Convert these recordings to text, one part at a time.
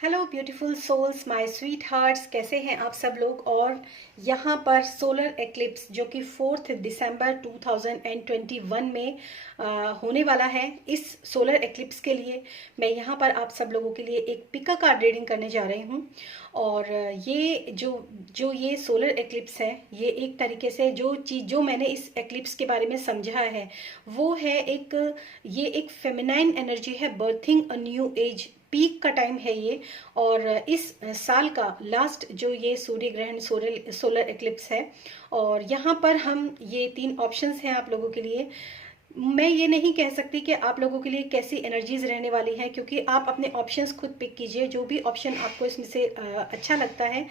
Hello beautiful souls, my sweethearts, कैसे हैं आप सब लोग। और यहाँ पर सोलर एक्लिप्स जो कि 4 दिसंबर 2021 में होने वाला है, इस सोलर एक्लिप्स के लिए मैं यहाँ पर आप सब लोगों के लिए एक पिका कार्ड रीडिंग करने जा रही हूँ। और ये जो जो ये सोलर एक्लिप्स है, ये एक तरीके से जो मैंने इस एक्लिप्स के बारे में समझा है वो है ये एक फेमिनाइन एनर्जी है, berthing a new age, peak का टाइम है ये। और इस साल का लास्ट जो ये सूर्य ग्रहण सोलर एक्लिप्स है। और यहाँ पर हम ये 3 ऑप्शंस हैं आप लोगों के लिए। मैं ये नहीं कह सकती कि आप लोगों के लिए कैसी एनर्जीज रहने वाली है, क्योंकि आप अपने ऑप्शंस खुद पिक कीजिए, जो भी ऑप्शन आपको इसमें से अच्छा लगता है।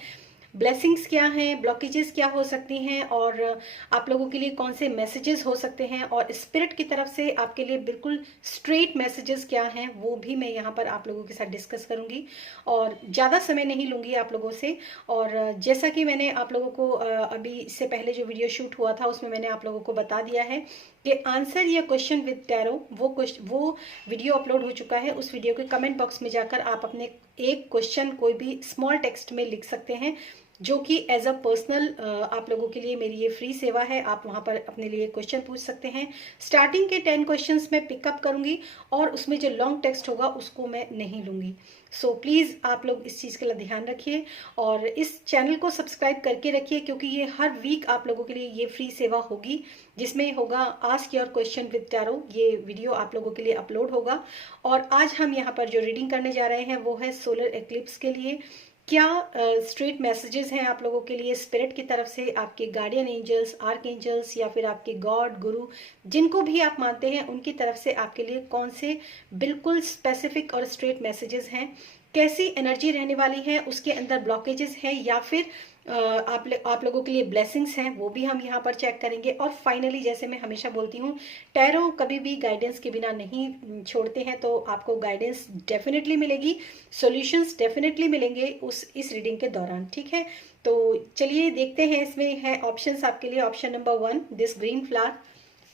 ब्लेसिंग्स क्या हैं, ब्लॉकेजेस क्या हो सकती हैं, और आप लोगों के लिए कौन से मैसेजेस हो सकते हैं, और स्पिरिट की तरफ से आपके लिए बिल्कुल स्ट्रेट मैसेजेस क्या हैं, वो भी मैं यहाँ पर आप लोगों के साथ डिस्कस करूँगी। और ज़्यादा समय नहीं लूँगी आप लोगों से। और जैसा कि मैंने आप लोगों को अभी इससे पहले जो वीडियो शूट हुआ था उसमें मैंने आप लोगों को बता दिया है कि आंसर या क्वेश्चन विद टैरो वो वीडियो अपलोड हो चुका है। उस वीडियो के कमेंट बॉक्स में जाकर आप अपने एक क्वेश्चन कोई भी स्मॉल टेक्स्ट में लिख सकते हैं, जो कि एज अ पर्सनल आप लोगों के लिए मेरी ये फ्री सेवा है। आप वहाँ पर अपने लिए क्वेश्चन पूछ सकते हैं। स्टार्टिंग के 10 क्वेश्चंस मैं पिकअप करूँगी और उसमें जो लॉन्ग टेक्स्ट होगा उसको मैं नहीं लूँगी। सो प्लीज़ आप लोग इस चीज़ के लिए ध्यान रखिए और इस चैनल को सब्सक्राइब करके रखिए, क्योंकि ये हर वीक आप लोगों के लिए ये फ्री सेवा होगी, जिसमें होगा ask your question with tarot. ये वीडियो आप लोगों के लिए अपलोड होगा। और आज हम यहाँ पर जो रीडिंग करने जा रहे हैं वो है सोलर एक्लिप्स के लिए क्या स्ट्रेट मैसेजेस हैं आप लोगों के लिए स्पिरिट की तरफ से, आपके गार्डियन एंजल्स, आर्क एंजल्स, या फिर आपके गॉड, गुरु, जिनको भी आप मानते हैं उनकी तरफ से आपके लिए कौन से बिल्कुल स्पेसिफिक और स्ट्रेट मैसेजेस हैं, कैसी एनर्जी रहने वाली है, उसके अंदर ब्लॉकेजेस हैं या फिर आप लोगों के लिए ब्लेसिंग्स हैं, वो भी हम यहाँ पर चेक करेंगे। और फाइनली, जैसे मैं हमेशा बोलती हूँ, टैरो कभी भी गाइडेंस के बिना नहीं छोड़ते हैं, तो आपको गाइडेंस डेफिनेटली मिलेगी, सॉल्यूशंस डेफिनेटली मिलेंगे इस रीडिंग के दौरान। ठीक है, तो चलिए देखते हैं। इसमें है ऑप्शंस आपके लिए। Option number 1, this green flower,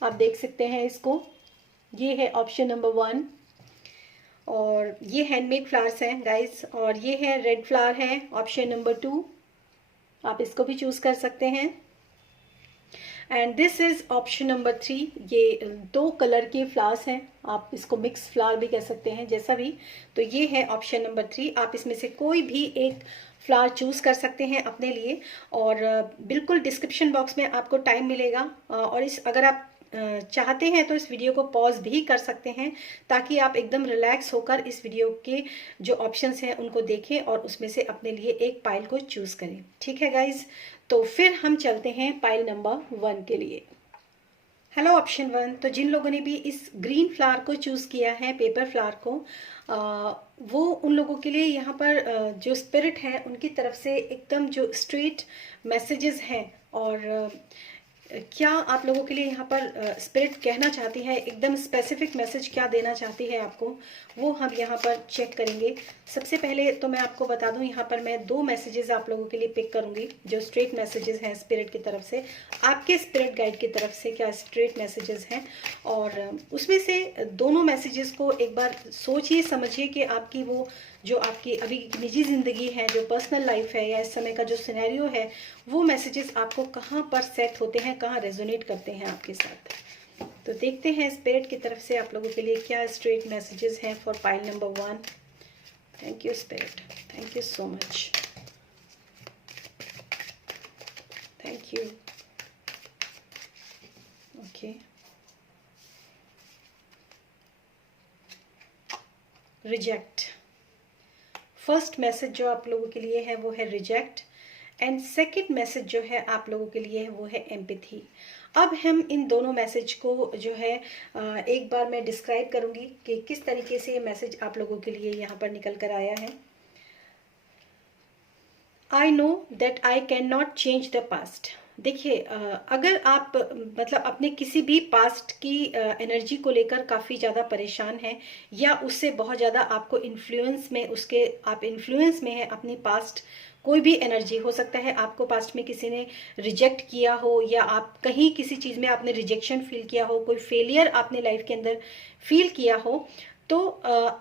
आप देख सकते हैं इसको, ये है ऑप्शन नंबर 1। और ये हैंडमेड फ्लावर्स हैं गाइस। और ये है रेड फ्लावर है, ऑप्शन नंबर 2, आप इसको भी चूज कर सकते हैं। And this is option number 3, ये 2 कलर के फ्लावर्स हैं, आप इसको मिक्स फ्लावर भी कह सकते हैं, जैसा भी। तो ये है ऑप्शन नंबर 3, आप इसमें से कोई भी एक फ्लावर चूज कर सकते हैं अपने लिए। और बिल्कुल डिस्क्रिप्शन बॉक्स में आपको टाइम मिलेगा, और अगर आप चाहते हैं तो इस वीडियो को पॉज भी कर सकते हैं, ताकि आप एकदम रिलैक्स होकर इस वीडियो के जो ऑप्शंस हैं उनको देखें और उसमें से अपने लिए एक पाइल को चूज करें। ठीक है गाइज, तो फिर हम चलते हैं पाइल नंबर 1 के लिए। हेलो ऑप्शन 1, तो जिन लोगों ने भी इस ग्रीन फ्लावर को चूज किया है, पेपर फ्लावर को, वो उन लोगों के लिए यहाँ पर जो स्पिरिट है उनकी तरफ से एकदम जो स्ट्रेट मैसेजेस हैं, और क्या आप लोगों के लिए यहाँ पर स्पिरिट कहना चाहती है, एकदम स्पेसिफिक मैसेज क्या देना चाहती है आपको, वो हम यहाँ पर चेक करेंगे। सबसे पहले तो मैं आपको बता दूं, यहाँ पर मैं 2 मैसेजेस आप लोगों के लिए पिक करूंगी, जो स्ट्रेट मैसेजेस हैं स्पिरिट की तरफ से, आपके स्पिरिट गाइड की तरफ से क्या स्ट्रेट मैसेजेस हैं। और उसमें से दोनों मैसेजेस को एक बार सोचिए, समझिए कि आपकी वो जो आपकी अभी निजी ज़िंदगी है, जो पर्सनल लाइफ है, या इस समय का जो सिनेरियो है, वो मैसेजेस आपको कहाँ पर सेट होते हैं, कहाँ रेजोनेट करते हैं आपके साथ। तो देखते हैं स्पिरिट की तरफ से आप लोगों के लिए क्या स्ट्रेट मैसेजेस हैं for pile number 1। Thank you spirit, thank you so much, thank you. Okay, reject. First message जो आप लोगों के लिए है वो है रिजेक्ट, एंड सेकंड मैसेज जो है आप लोगों के लिए है वो है एम्पैथी। अब हम इन दोनों मैसेज को जो है एक बार मैं डिस्क्राइब करूंगी कि किस तरीके से ये मैसेज आप लोगों के लिए यहाँ पर निकल कर आया है। I know that I can not change the past. देखिए, अगर आप मतलब अपने किसी भी पास्ट की एनर्जी को लेकर काफ़ी ज़्यादा परेशान हैं, या उससे बहुत ज़्यादा आपको इन्फ्लुएंस में आप इन्फ्लुएंस में हैं अपनी पास्ट कोई भी एनर्जी, हो सकता है आपको पास्ट में किसी ने रिजेक्ट किया हो, या आप कहीं किसी चीज़ में आपने रिजेक्शन फील किया हो, कोई फेलियर आपने लाइफ के अंदर फील किया हो, तो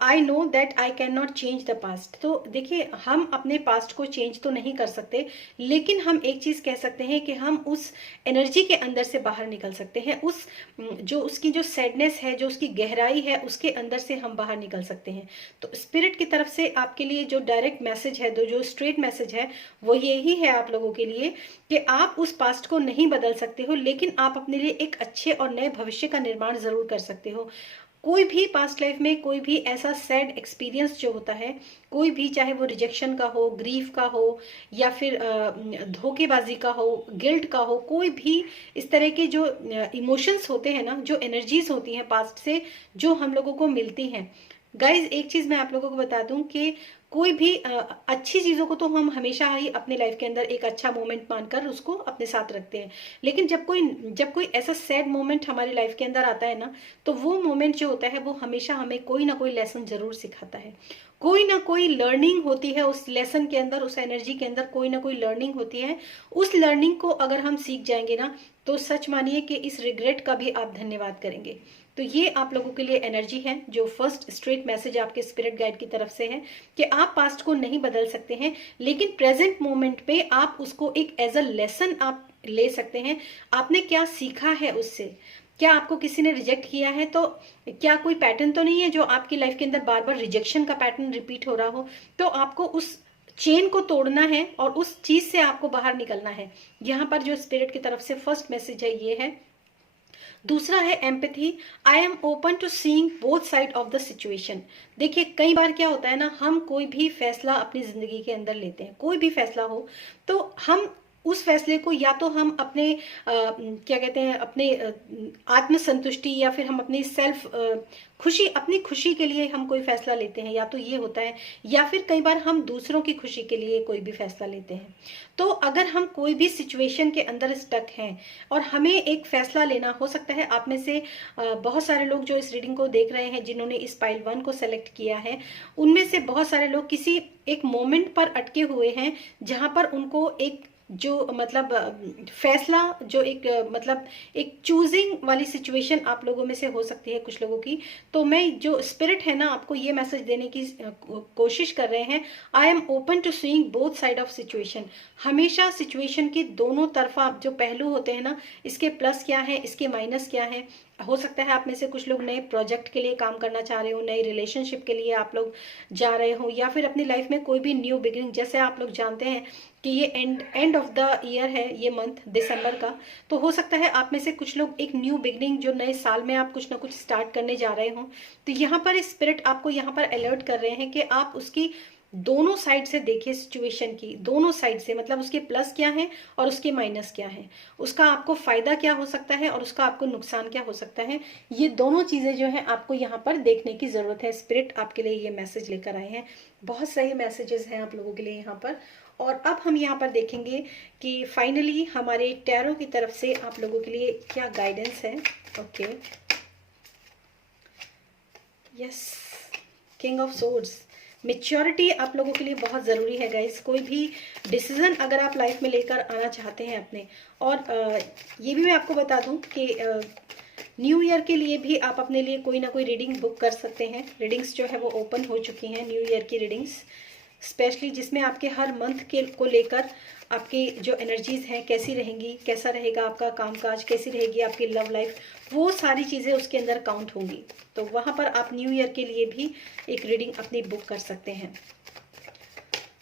आई know that I can not change the past. तो देखिए, हम अपने पास्ट को चेंज तो नहीं कर सकते, लेकिन हम एक चीज कह सकते हैं कि हम उस एनर्जी के अंदर से बाहर निकल सकते हैं। उस जो उसकी जो सैडनेस है, जो उसकी गहराई है, उसके अंदर से हम बाहर निकल सकते हैं। तो स्पिरिट की तरफ से आपके लिए जो डायरेक्ट मैसेज है, जो स्ट्रेट मैसेज है, वो यही है आप लोगों के लिए कि आप उस पास्ट को नहीं बदल सकते हो, लेकिन आप अपने लिए एक अच्छे और नए भविष्य का निर्माण जरूर कर सकते हो। कोई भी पास्ट लाइफ में कोई भी ऐसा सैड एक्सपीरियंस जो होता है, कोई भी, चाहे वो रिजेक्शन का हो, ग्रीफ का हो, या फिर धोखेबाजी का हो, गिल्ट का हो, कोई भी इस तरह के जो इमोशंस होते हैं ना, जो एनर्जीज होती हैं पास्ट से, जो हम लोगों को मिलती हैं। गाइज, एक चीज मैं आप लोगों को बता दूं कि कोई भी अच्छी चीजों को तो हम हमेशा ही अपने लाइफ के अंदर एक अच्छा मोमेंट मानकर उसको अपने साथ रखते हैं, लेकिन जब कोई ऐसा सैड मोमेंट हमारी लाइफ के अंदर आता है ना, तो वो मोमेंट जो होता है वो हमेशा हमें कोई ना कोई लेसन जरूर सिखाता है। कोई ना कोई लर्निंग होती है उस लेसन के अंदर, उस एनर्जी के अंदर कोई ना कोई लर्निंग होती है। उस लर्निंग को अगर हम सीख जाएंगे ना, तो सच मानिए कि इस रिग्रेट का भी आप धन्यवाद करेंगे। तो ये आप लोगों के लिए एनर्जी है, जो फर्स्ट स्ट्रेट मैसेज आपके स्पिरिट गाइड की तरफ से है कि आप पास्ट को नहीं बदल सकते हैं, लेकिन प्रेजेंट मोमेंट पे आप उसको एक एज अ लेसन आप ले सकते हैं। आपने क्या सीखा है उससे? क्या आपको किसी ने रिजेक्ट किया है, तो क्या कोई पैटर्न तो नहीं है जो आपकी लाइफ के अंदर बार बार रिजेक्शन का पैटर्न रिपीट हो रहा हो? तो आपको उस चेन को तोड़ना है और उस चीज से आपको बाहर निकलना है। यहाँ पर जो स्पिरिट की तरफ से फर्स्ट मैसेज है ये है। दूसरा है empathy. I am open to seeing both side of the situation. देखिए, कई बार क्या होता है ना, हम कोई भी फैसला अपनी जिंदगी के अंदर लेते हैं, कोई भी फैसला हो, तो हम उस फैसले को या तो हम अपने क्या कहते हैं, अपने आत्मसंतुष्टि, या फिर हम अपनी सेल्फ खुशी, अपनी खुशी के लिए हम कोई फैसला लेते हैं, या तो ये होता है, या फिर कई बार हम दूसरों की खुशी के लिए कोई भी फैसला लेते हैं। तो अगर हम कोई भी सिचुएशन के अंदर स्टक हैं और हमें एक फैसला लेना, हो सकता है आप में से बहुत सारे लोग जो इस रीडिंग को देख रहे हैं, जिन्होंने इस पाइल 1 को सेलेक्ट किया है, उनमें से बहुत सारे लोग किसी एक मोमेंट पर अटके हुए हैं, जहां पर उनको एक जो मतलब फैसला, जो एक मतलब एक चूजिंग वाली सिचुएशन आप लोगों में से हो सकती है कुछ लोगों की। तो मैं, जो स्पिरिट है ना, आपको ये मैसेज देने की कोशिश कर रहे हैं, I am open to seeing both side of situation. हमेशा सिचुएशन के दोनों तरफा जो पहलू होते हैं ना, इसके प्लस क्या है, इसके माइनस क्या है। हो सकता है आप में से कुछ लोग नए प्रोजेक्ट के लिए काम करना चाह रहे हो, नए रिलेशनशिप के लिए आप लोग जा रहे हो, या फिर अपनी लाइफ में कोई भी न्यू बिगिनिंग। जैसे आप लोग जानते हैं कि ये एंड ऑफ द ईयर है, ये मंथ दिसंबर का, तो हो सकता है आप में से कुछ लोग एक न्यू बिगिनिंग, जो नए साल में आप कुछ ना कुछ स्टार्ट करने जा रहे हो। तो यहाँ पर स्पिरिट आपको यहाँ पर अलर्ट कर रहे हैं कि आप उसकी दोनों साइड से देखिए, सिचुएशन की दोनों साइड से, मतलब उसके प्लस क्या है और उसके माइनस क्या है, उसका आपको फायदा क्या हो सकता है और उसका आपको नुकसान क्या हो सकता है। ये दोनों चीजें जो है आपको यहाँ पर देखने की जरूरत है। स्पिरिट आपके लिए ये मैसेज लेकर आए हैं, बहुत सही मैसेजेस हैं आप लोगों के लिए यहाँ पर। और अब हम यहाँ पर देखेंगे कि फाइनली हमारे टैरो की तरफ से आप लोगों के लिए क्या गाइडेंस है। Okay, yes, king of swords. Maturity आप लोगों के लिए बहुत ज़रूरी है गाइस। कोई भी डिसीजन अगर आप लाइफ में लेकर आना चाहते हैं अपने, और ये भी मैं आपको बता दूं कि न्यू ईयर के लिए भी आप अपने लिए कोई ना कोई रीडिंग बुक कर सकते हैं। रीडिंग्स जो है वो ओपन हो चुकी हैं, न्यू ईयर की रीडिंग्स स्पेशली, जिसमें आपके हर मंथ के को लेकर आपकी जो एनर्जीज हैं कैसी रहेंगी, कैसा रहेगा आपका कामकाज, कैसी रहेगी आपकी लव लाइफ, वो सारी चीज़ें उसके अंदर काउंट होंगी। तो वहाँ पर आप न्यू ईयर के लिए भी एक रीडिंग अपनी बुक कर सकते हैं।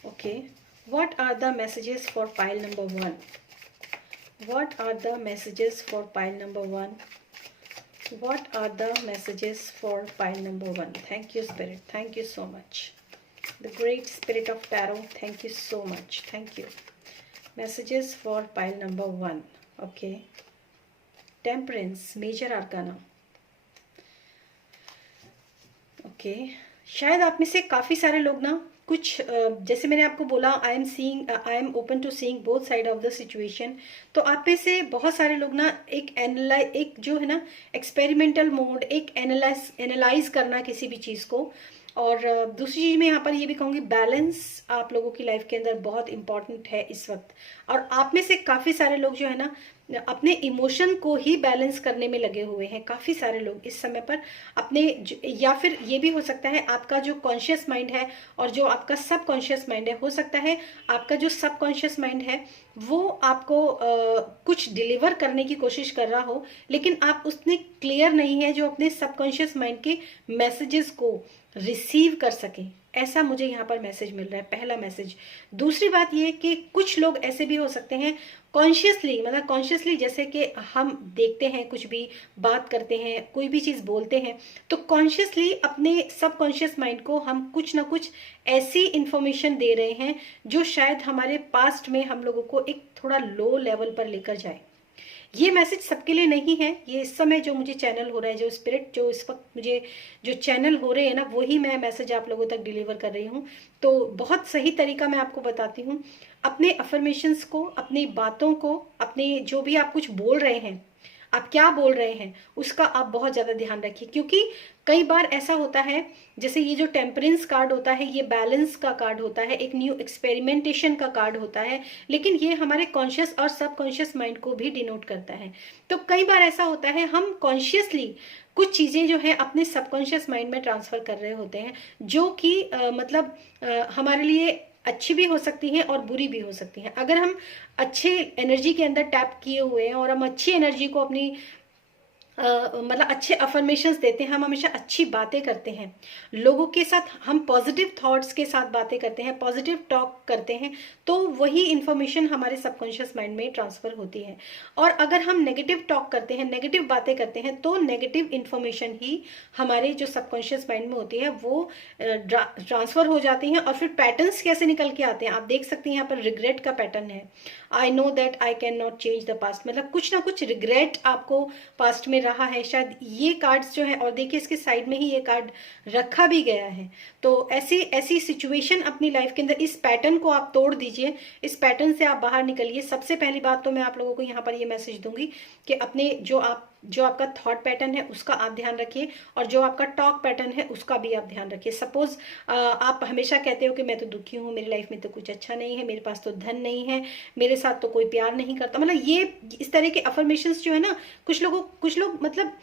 Okay, what are the messages for pile number 1? What are the messages for pile number 1? What are the messages for pile number 1? Thank you, Spirit. Thank you so much. The great Spirit of Tarot, thank you so much. Thank you. Messages for pile number 1. Okay. Temperance, Major Arcana. Okay. शायद आप में से काफ़ी सारे लोग ना कुछ जैसे मैंने आपको बोला, I am open to seeing both side of the situation. तो आप में से बहुत सारे लोग ना एक जो है ना एक्सपेरिमेंटल मोड, एक एनालाइज करना किसी भी चीज़ को, और दूसरी चीज मैं यहाँ पर ये भी कहूंगी, बैलेंस आप लोगों की लाइफ के अंदर बहुत इंपॉर्टेंट है इस वक्त। और आप में से काफी सारे लोग जो है ना अपने इमोशन को ही बैलेंस करने में लगे हुए हैं, काफी सारे लोग इस समय पर अपने या फिर ये भी हो सकता है आपका जो कॉन्शियस माइंड है और जो आपका सब कॉन्शियस माइंड है, हो सकता है आपका जो सब कॉन्शियस माइंड है वो आपको कुछ डिलीवर करने की कोशिश कर रहा हो, लेकिन आप उसने क्लियर नहीं है जो अपने सबकॉन्शियस माइंड के मैसेजेस को रिसीव कर सके। ऐसा मुझे यहाँ पर मैसेज मिल रहा है, पहला मैसेज। दूसरी बात ये कि कुछ लोग ऐसे भी हो सकते हैं कॉन्शियसली, मतलब कॉन्शियसली, जैसे कि हम देखते हैं कुछ भी बात करते हैं, कोई भी चीज बोलते हैं, तो कॉन्शियसली अपने सबकॉन्शियस माइंड को हम कुछ ना कुछ ऐसी इंफॉर्मेशन दे रहे हैं जो शायद हमारे पास्ट में हम लोगों को एक थोड़ा लो लेवल पर लेकर जाए। ये मैसेज सबके लिए नहीं है, ये इस समय जो मुझे चैनल हो रहा है, जो स्पिरिट जो इस वक्त मुझे जो चैनल हो रहे हैं ना, वही मैं मैसेज आप लोगों तक डिलीवर कर रही हूँ। तो बहुत सही तरीका मैं आपको बताती हूँ, अपने अफर्मेशंस को, अपनी बातों को, अपने जो भी आप कुछ बोल रहे हैं, आप क्या बोल रहे हैं उसका आप बहुत ज्यादा ध्यान रखिए। क्योंकि कई बार ऐसा होता है, जैसे ये जो टेम्परेंस कार्ड होता है ये बैलेंस का कार्ड होता है, एक न्यू एक्सपेरिमेंटेशन का कार्ड होता है, लेकिन ये हमारे कॉन्शियस और सबकॉन्शियस माइंड को भी डिनोट करता है। तो कई बार ऐसा होता है हम कॉन्शियसली कुछ चीजें जो है अपने सबकॉन्शियस माइंड में ट्रांसफर कर रहे होते हैं, जो कि मतलब हमारे लिए अच्छी भी हो सकती हैं और बुरी भी हो सकती हैं। अगर हम अच्छे एनर्जी के अंदर टैप किए हुए हैं और हम अच्छी एनर्जी को अपनी मतलब अच्छे अफर्मेशंस देते हैं, हम हमेशा अच्छी बातें करते हैं लोगों के साथ, हम पॉजिटिव थॉट्स के साथ बातें करते हैं, पॉजिटिव टॉक करते हैं, तो वही इंफॉर्मेशन हमारे सबकॉन्शियस माइंड में ट्रांसफर होती है। और अगर हम नेगेटिव टॉक करते हैं, नेगेटिव बातें करते हैं, तो नेगेटिव इंफॉर्मेशन ही हमारे जो सबकॉन्शियस माइंड में होती है वो ट्रांसफर हो जाती हैं। और फिर पैटर्न्स कैसे निकल के आते हैं आप देख सकते हैं, यहाँ पर रिग्रेट का पैटर्न है, I know that I can not change the past, मतलब कुछ ना कुछ रिग्रेट आपको पास्ट में रहा है शायद। ये कार्ड्स जो है, और देखिए इसके साइड में ही ये कार्ड रखा भी गया है। तो ऐसी ऐसी सिचुएशन अपनी लाइफ के अंदर, इस पैटर्न को आप तोड़ दीजिए, इस पैटर्न से आप बाहर निकलिए। सबसे पहली बात तो मैं आप लोगों को यहाँ पर ये मैसेज दूंगी कि अपने जो आपका थॉट पैटर्न है उसका आप ध्यान रखिए, और जो आपका टॉक पैटर्न है उसका भी आप ध्यान रखिए। सपोज आप हमेशा कहते हो कि मैं तो दुखी हूँ, मेरी लाइफ में तो कुछ अच्छा नहीं है, मेरे पास तो धन नहीं है, मेरे साथ तो कोई प्यार नहीं करता, मतलब ये इस तरह के अफर्मेशंस जो है ना, कुछ लोग मतलब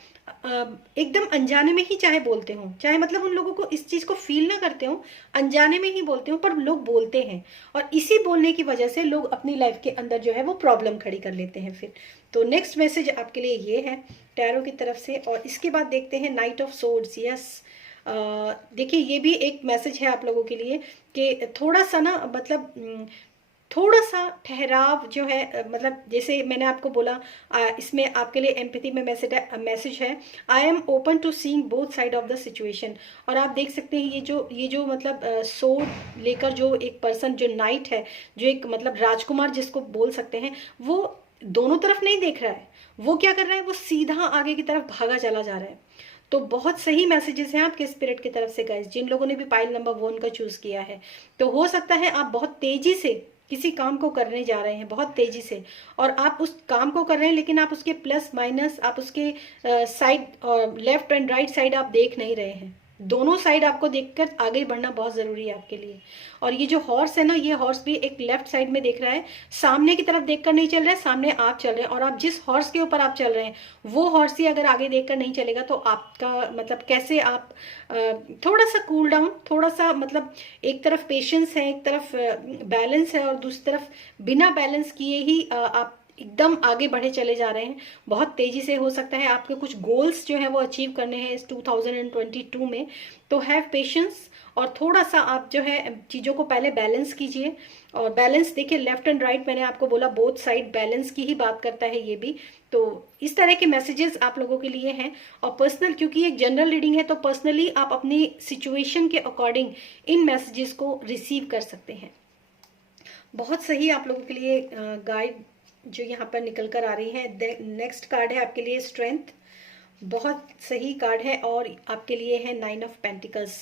एकदम अनजाने में ही चाहे बोलते हो, चाहे मतलब उन लोगों को इस चीज को फील ना करते हो, अनजाने में ही बोलते हो, पर लोग बोलते हैं, और इसी बोलने की वजह से लोग अपनी लाइफ के अंदर जो है वो प्रॉब्लम खड़ी कर लेते हैं फिर। तो नेक्स्ट मैसेज आपके लिए ये है टैरो की तरफ से। और इसके बाद देखते हैं नाइट ऑफ सोर्ड्स। यस, देखिए ये भी एक मैसेज है आप लोगों के लिए कि थोड़ा सा ना, मतलब थोड़ा सा ठहराव जो है, मतलब जैसे मैंने आपको बोला, इसमें आपके लिए एम्पैथी में मैसेज है, I am open to seeing both side of the situation. और आप देख सकते हैं ये जो मतलब सोर्ड लेकर जो एक पर्सन, जो नाइट है, जो एक मतलब राजकुमार जिसको बोल सकते हैं, वो दोनों तरफ नहीं देख रहा है, वो क्या कर रहा है, वो सीधा आगे की तरफ भागा चला जा रहा है। तो बहुत सही मैसेजेस हैं आपके स्पिरिट की तरफ से गाइस, जिन लोगों ने भी पाइल नंबर 1 का चूज किया है। तो हो सकता है आप बहुत तेजी से किसी काम को करने जा रहे हैं, बहुत तेजी से, और आप उस काम को कर रहे हैं, लेकिन आप उसके प्लस माइनस, आप उसके साइड और लेफ्ट एंड राइट साइड आप देख नहीं रहे हैं। दोनों साइड आपको देखकर आगे बढ़ना बहुत जरूरी है आपके लिए। और ये जो हॉर्स है ना, ये हॉर्स भी एक लेफ्ट साइड में देख रहा है, सामने की तरफ देखकर नहीं चल रहा है, सामने आप चल रहे हैं, और आप जिस हॉर्स के ऊपर आप चल रहे हैं वो हॉर्स ही अगर आगे देखकर नहीं चलेगा तो आपका मतलब कैसे आप थोड़ा सा कूल डाउन, थोड़ा सा मतलब एक तरफ पेशेंस है, एक तरफ बैलेंस है, और दूसरी तरफ बिना बैलेंस किए ही आप एकदम आगे बढ़े चले जा रहे हैं बहुत तेजी से। हो सकता है आपके कुछ गोल्स जो है वो अचीव करने हैं इस 2022 में, तो हैव पेशेंस, और थोड़ा सा आप जो है चीज़ों को पहले बैलेंस कीजिए। और बैलेंस देखिए, लेफ्ट एंड राइट मैंने आपको बोला, बोथ साइड बैलेंस की ही बात करता है ये भी। तो इस तरह के मैसेजेस आप लोगों के लिए हैं। और पर्सनल, क्योंकि एक जनरल रीडिंग है, तो पर्सनली आप अपनी सिचुएशन के अकॉर्डिंग इन मैसेजेस को रिसीव कर सकते हैं। बहुत सही आप लोगों के लिए गाइड जो यहाँ पर निकल कर आ रही है। नेक्स्ट कार्ड है आपके लिए स्ट्रेंथ, बहुत सही कार्ड है, और आपके लिए है 9 ऑफ पेंटिकल्स।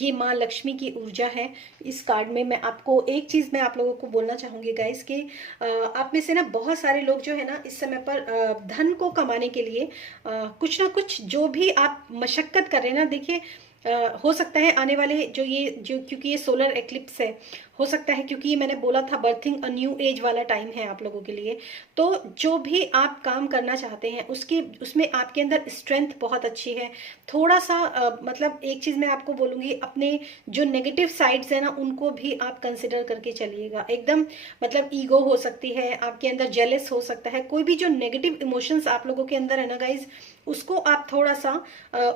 ये माँ लक्ष्मी की ऊर्जा है इस कार्ड में। मैं आपको एक चीज मैं आप लोगों को बोलना चाहूंगी गाइस कि आप में से ना बहुत सारे लोग जो है ना इस समय पर धन को कमाने के लिए कुछ ना कुछ जो भी आप मशक्कत कर रहे हैं ना, देखिए हो सकता है आने वाले जो क्योंकि ये सोलर एक्लिप्स है, हो सकता है क्योंकि ये मैंने बोला था बर्थिंग अ न्यू एज वाला टाइम है आप लोगों के लिए। तो जो भी आप काम करना चाहते हैं उसमें आपके अंदर स्ट्रेंथ बहुत अच्छी है। थोड़ा सा मतलब एक चीज मैं आपको बोलूंगी, अपने जो नेगेटिव साइड्स है ना उनको भी आप कंसिडर करके चलिएगा। एकदम मतलब ईगो हो सकती है आपके अंदर, जेलस हो सकता है, कोई भी जो नेगेटिव इमोशंस आप लोगों के अंदर है ना गाइज, उसको आप थोड़ा सा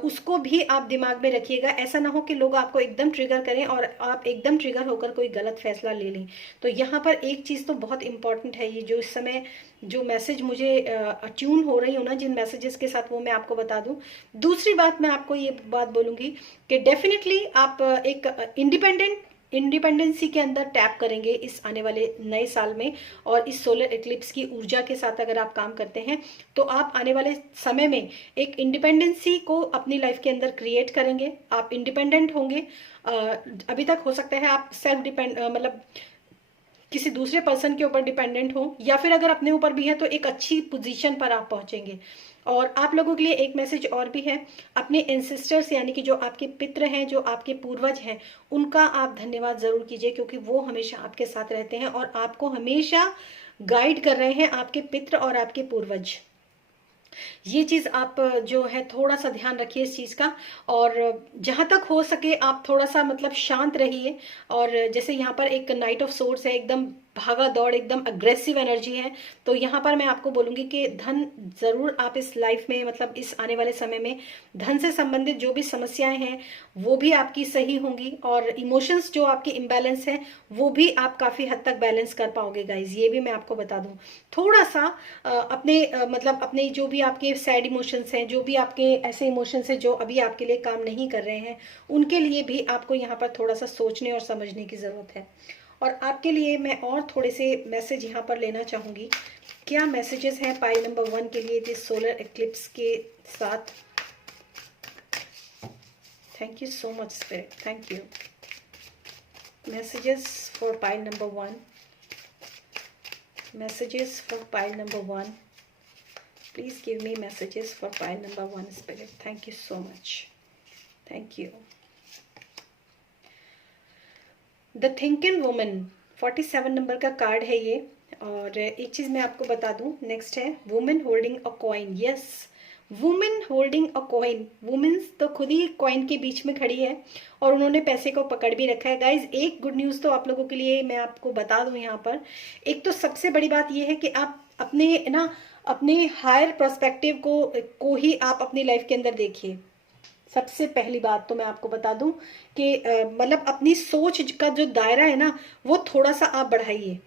उसको भी आप दिमाग में रखिएगा। ऐसा ना हो कि लोग आपको एकदम ट्रिगर करें और आप एकदम ट्रिगर होकर कोई गलत फैसला ले लें। तो यहाँ पर एक चीज़ तो बहुत इंपॉर्टेंट है, ये जो इस समय जो मैसेज मुझे ट्यून हो रही हूँ ना जिन मैसेजेस के साथ, वो मैं आपको बता दूं। दूसरी बात मैं आपको ये बात बोलूंगी कि डेफिनेटली आप एक इंडिपेंडेंसी के अंदर टैप करेंगे इस आने वाले नए साल में। और इस सोलर एक्लिप्स की ऊर्जा के साथ अगर आप काम करते हैं तो आप आने वाले समय में एक इंडिपेंडेंसी को अपनी लाइफ के अंदर क्रिएट करेंगे। आप इंडिपेंडेंट होंगे। अभी तक हो सकता है आप सेल्फ डिपेंड मतलब किसी दूसरे पर्सन के ऊपर डिपेंडेंट हो, या फिर अगर अपने ऊपर भी है तो एक अच्छी पोजीशन पर आप पहुंचेंगे। और आप लोगों के लिए एक मैसेज और भी है, अपने एंसेस्टर्स यानी कि जो आपके पितृ हैं, जो आपके पूर्वज हैं, उनका आप धन्यवाद जरूर कीजिए, क्योंकि वो हमेशा आपके साथ रहते हैं और आपको हमेशा गाइड कर रहे हैं, आपके पितृ और आपके पूर्वज। ये चीज आप जो है थोड़ा सा ध्यान रखिए इस चीज का। और जहां तक हो सके आप थोड़ा सा मतलब शांत रहिए। और जैसे यहाँ पर एक नाइट ऑफ सोर्ड्स है, एकदम भागा दौड़, एकदम अग्रेसिव एनर्जी है। तो यहाँ पर मैं आपको बोलूंगी कि धन जरूर आप इस लाइफ में मतलब इस आने वाले समय में धन से संबंधित जो भी समस्याएं हैं वो भी आपकी सही होंगी, और इमोशंस जो आपके इम्बैलेंस है वो भी आप काफी हद तक बैलेंस कर पाओगे गाइज, ये भी मैं आपको बता दूं। थोड़ा सा अपने मतलब अपने जो भी आपके सैड इमोशंस हैं, जो भी आपके ऐसे इमोशंस हैं जो अभी आपके लिए काम नहीं कर रहे हैं, उनके लिए भी आपको यहाँ पर थोड़ा सा सोचने और समझने की ज़रूरत है। और आपके लिए मैं और थोड़े से मैसेज यहाँ पर लेना चाहूँगी। क्या मैसेजेस हैं पाइल नंबर 1 के लिए दिस सोलर एक्लिप्स के साथ? Thank you so much spirit, thank you. Messages for pile number 1, messages for pile number 1. Please give me messages for pile number 1 spirit. Thank you so much. Thank you. The Thinking Woman 47 number का card है ये। और एक चीज मैं आपको बता दूं, नेक्स्ट है women holding a coin. Yes, women holding a coin. Womens तो खुद ही कॉइन के बीच में खड़ी है और उन्होंने पैसे को पकड़ भी रखा है। गाइज एक गुड न्यूज तो आप लोगों के लिए मैं आपको बता दूं यहाँ पर। एक तो सबसे बड़ी बात यह है कि आप अपने हायर पर्सपेक्टिव को ही आप अपनी लाइफ के अंदर देखिए। सबसे पहली बात तो मैं आपको बता दूं कि मतलब अपनी सोच का जो दायरा है ना वो थोड़ा सा आप बढ़ाइए।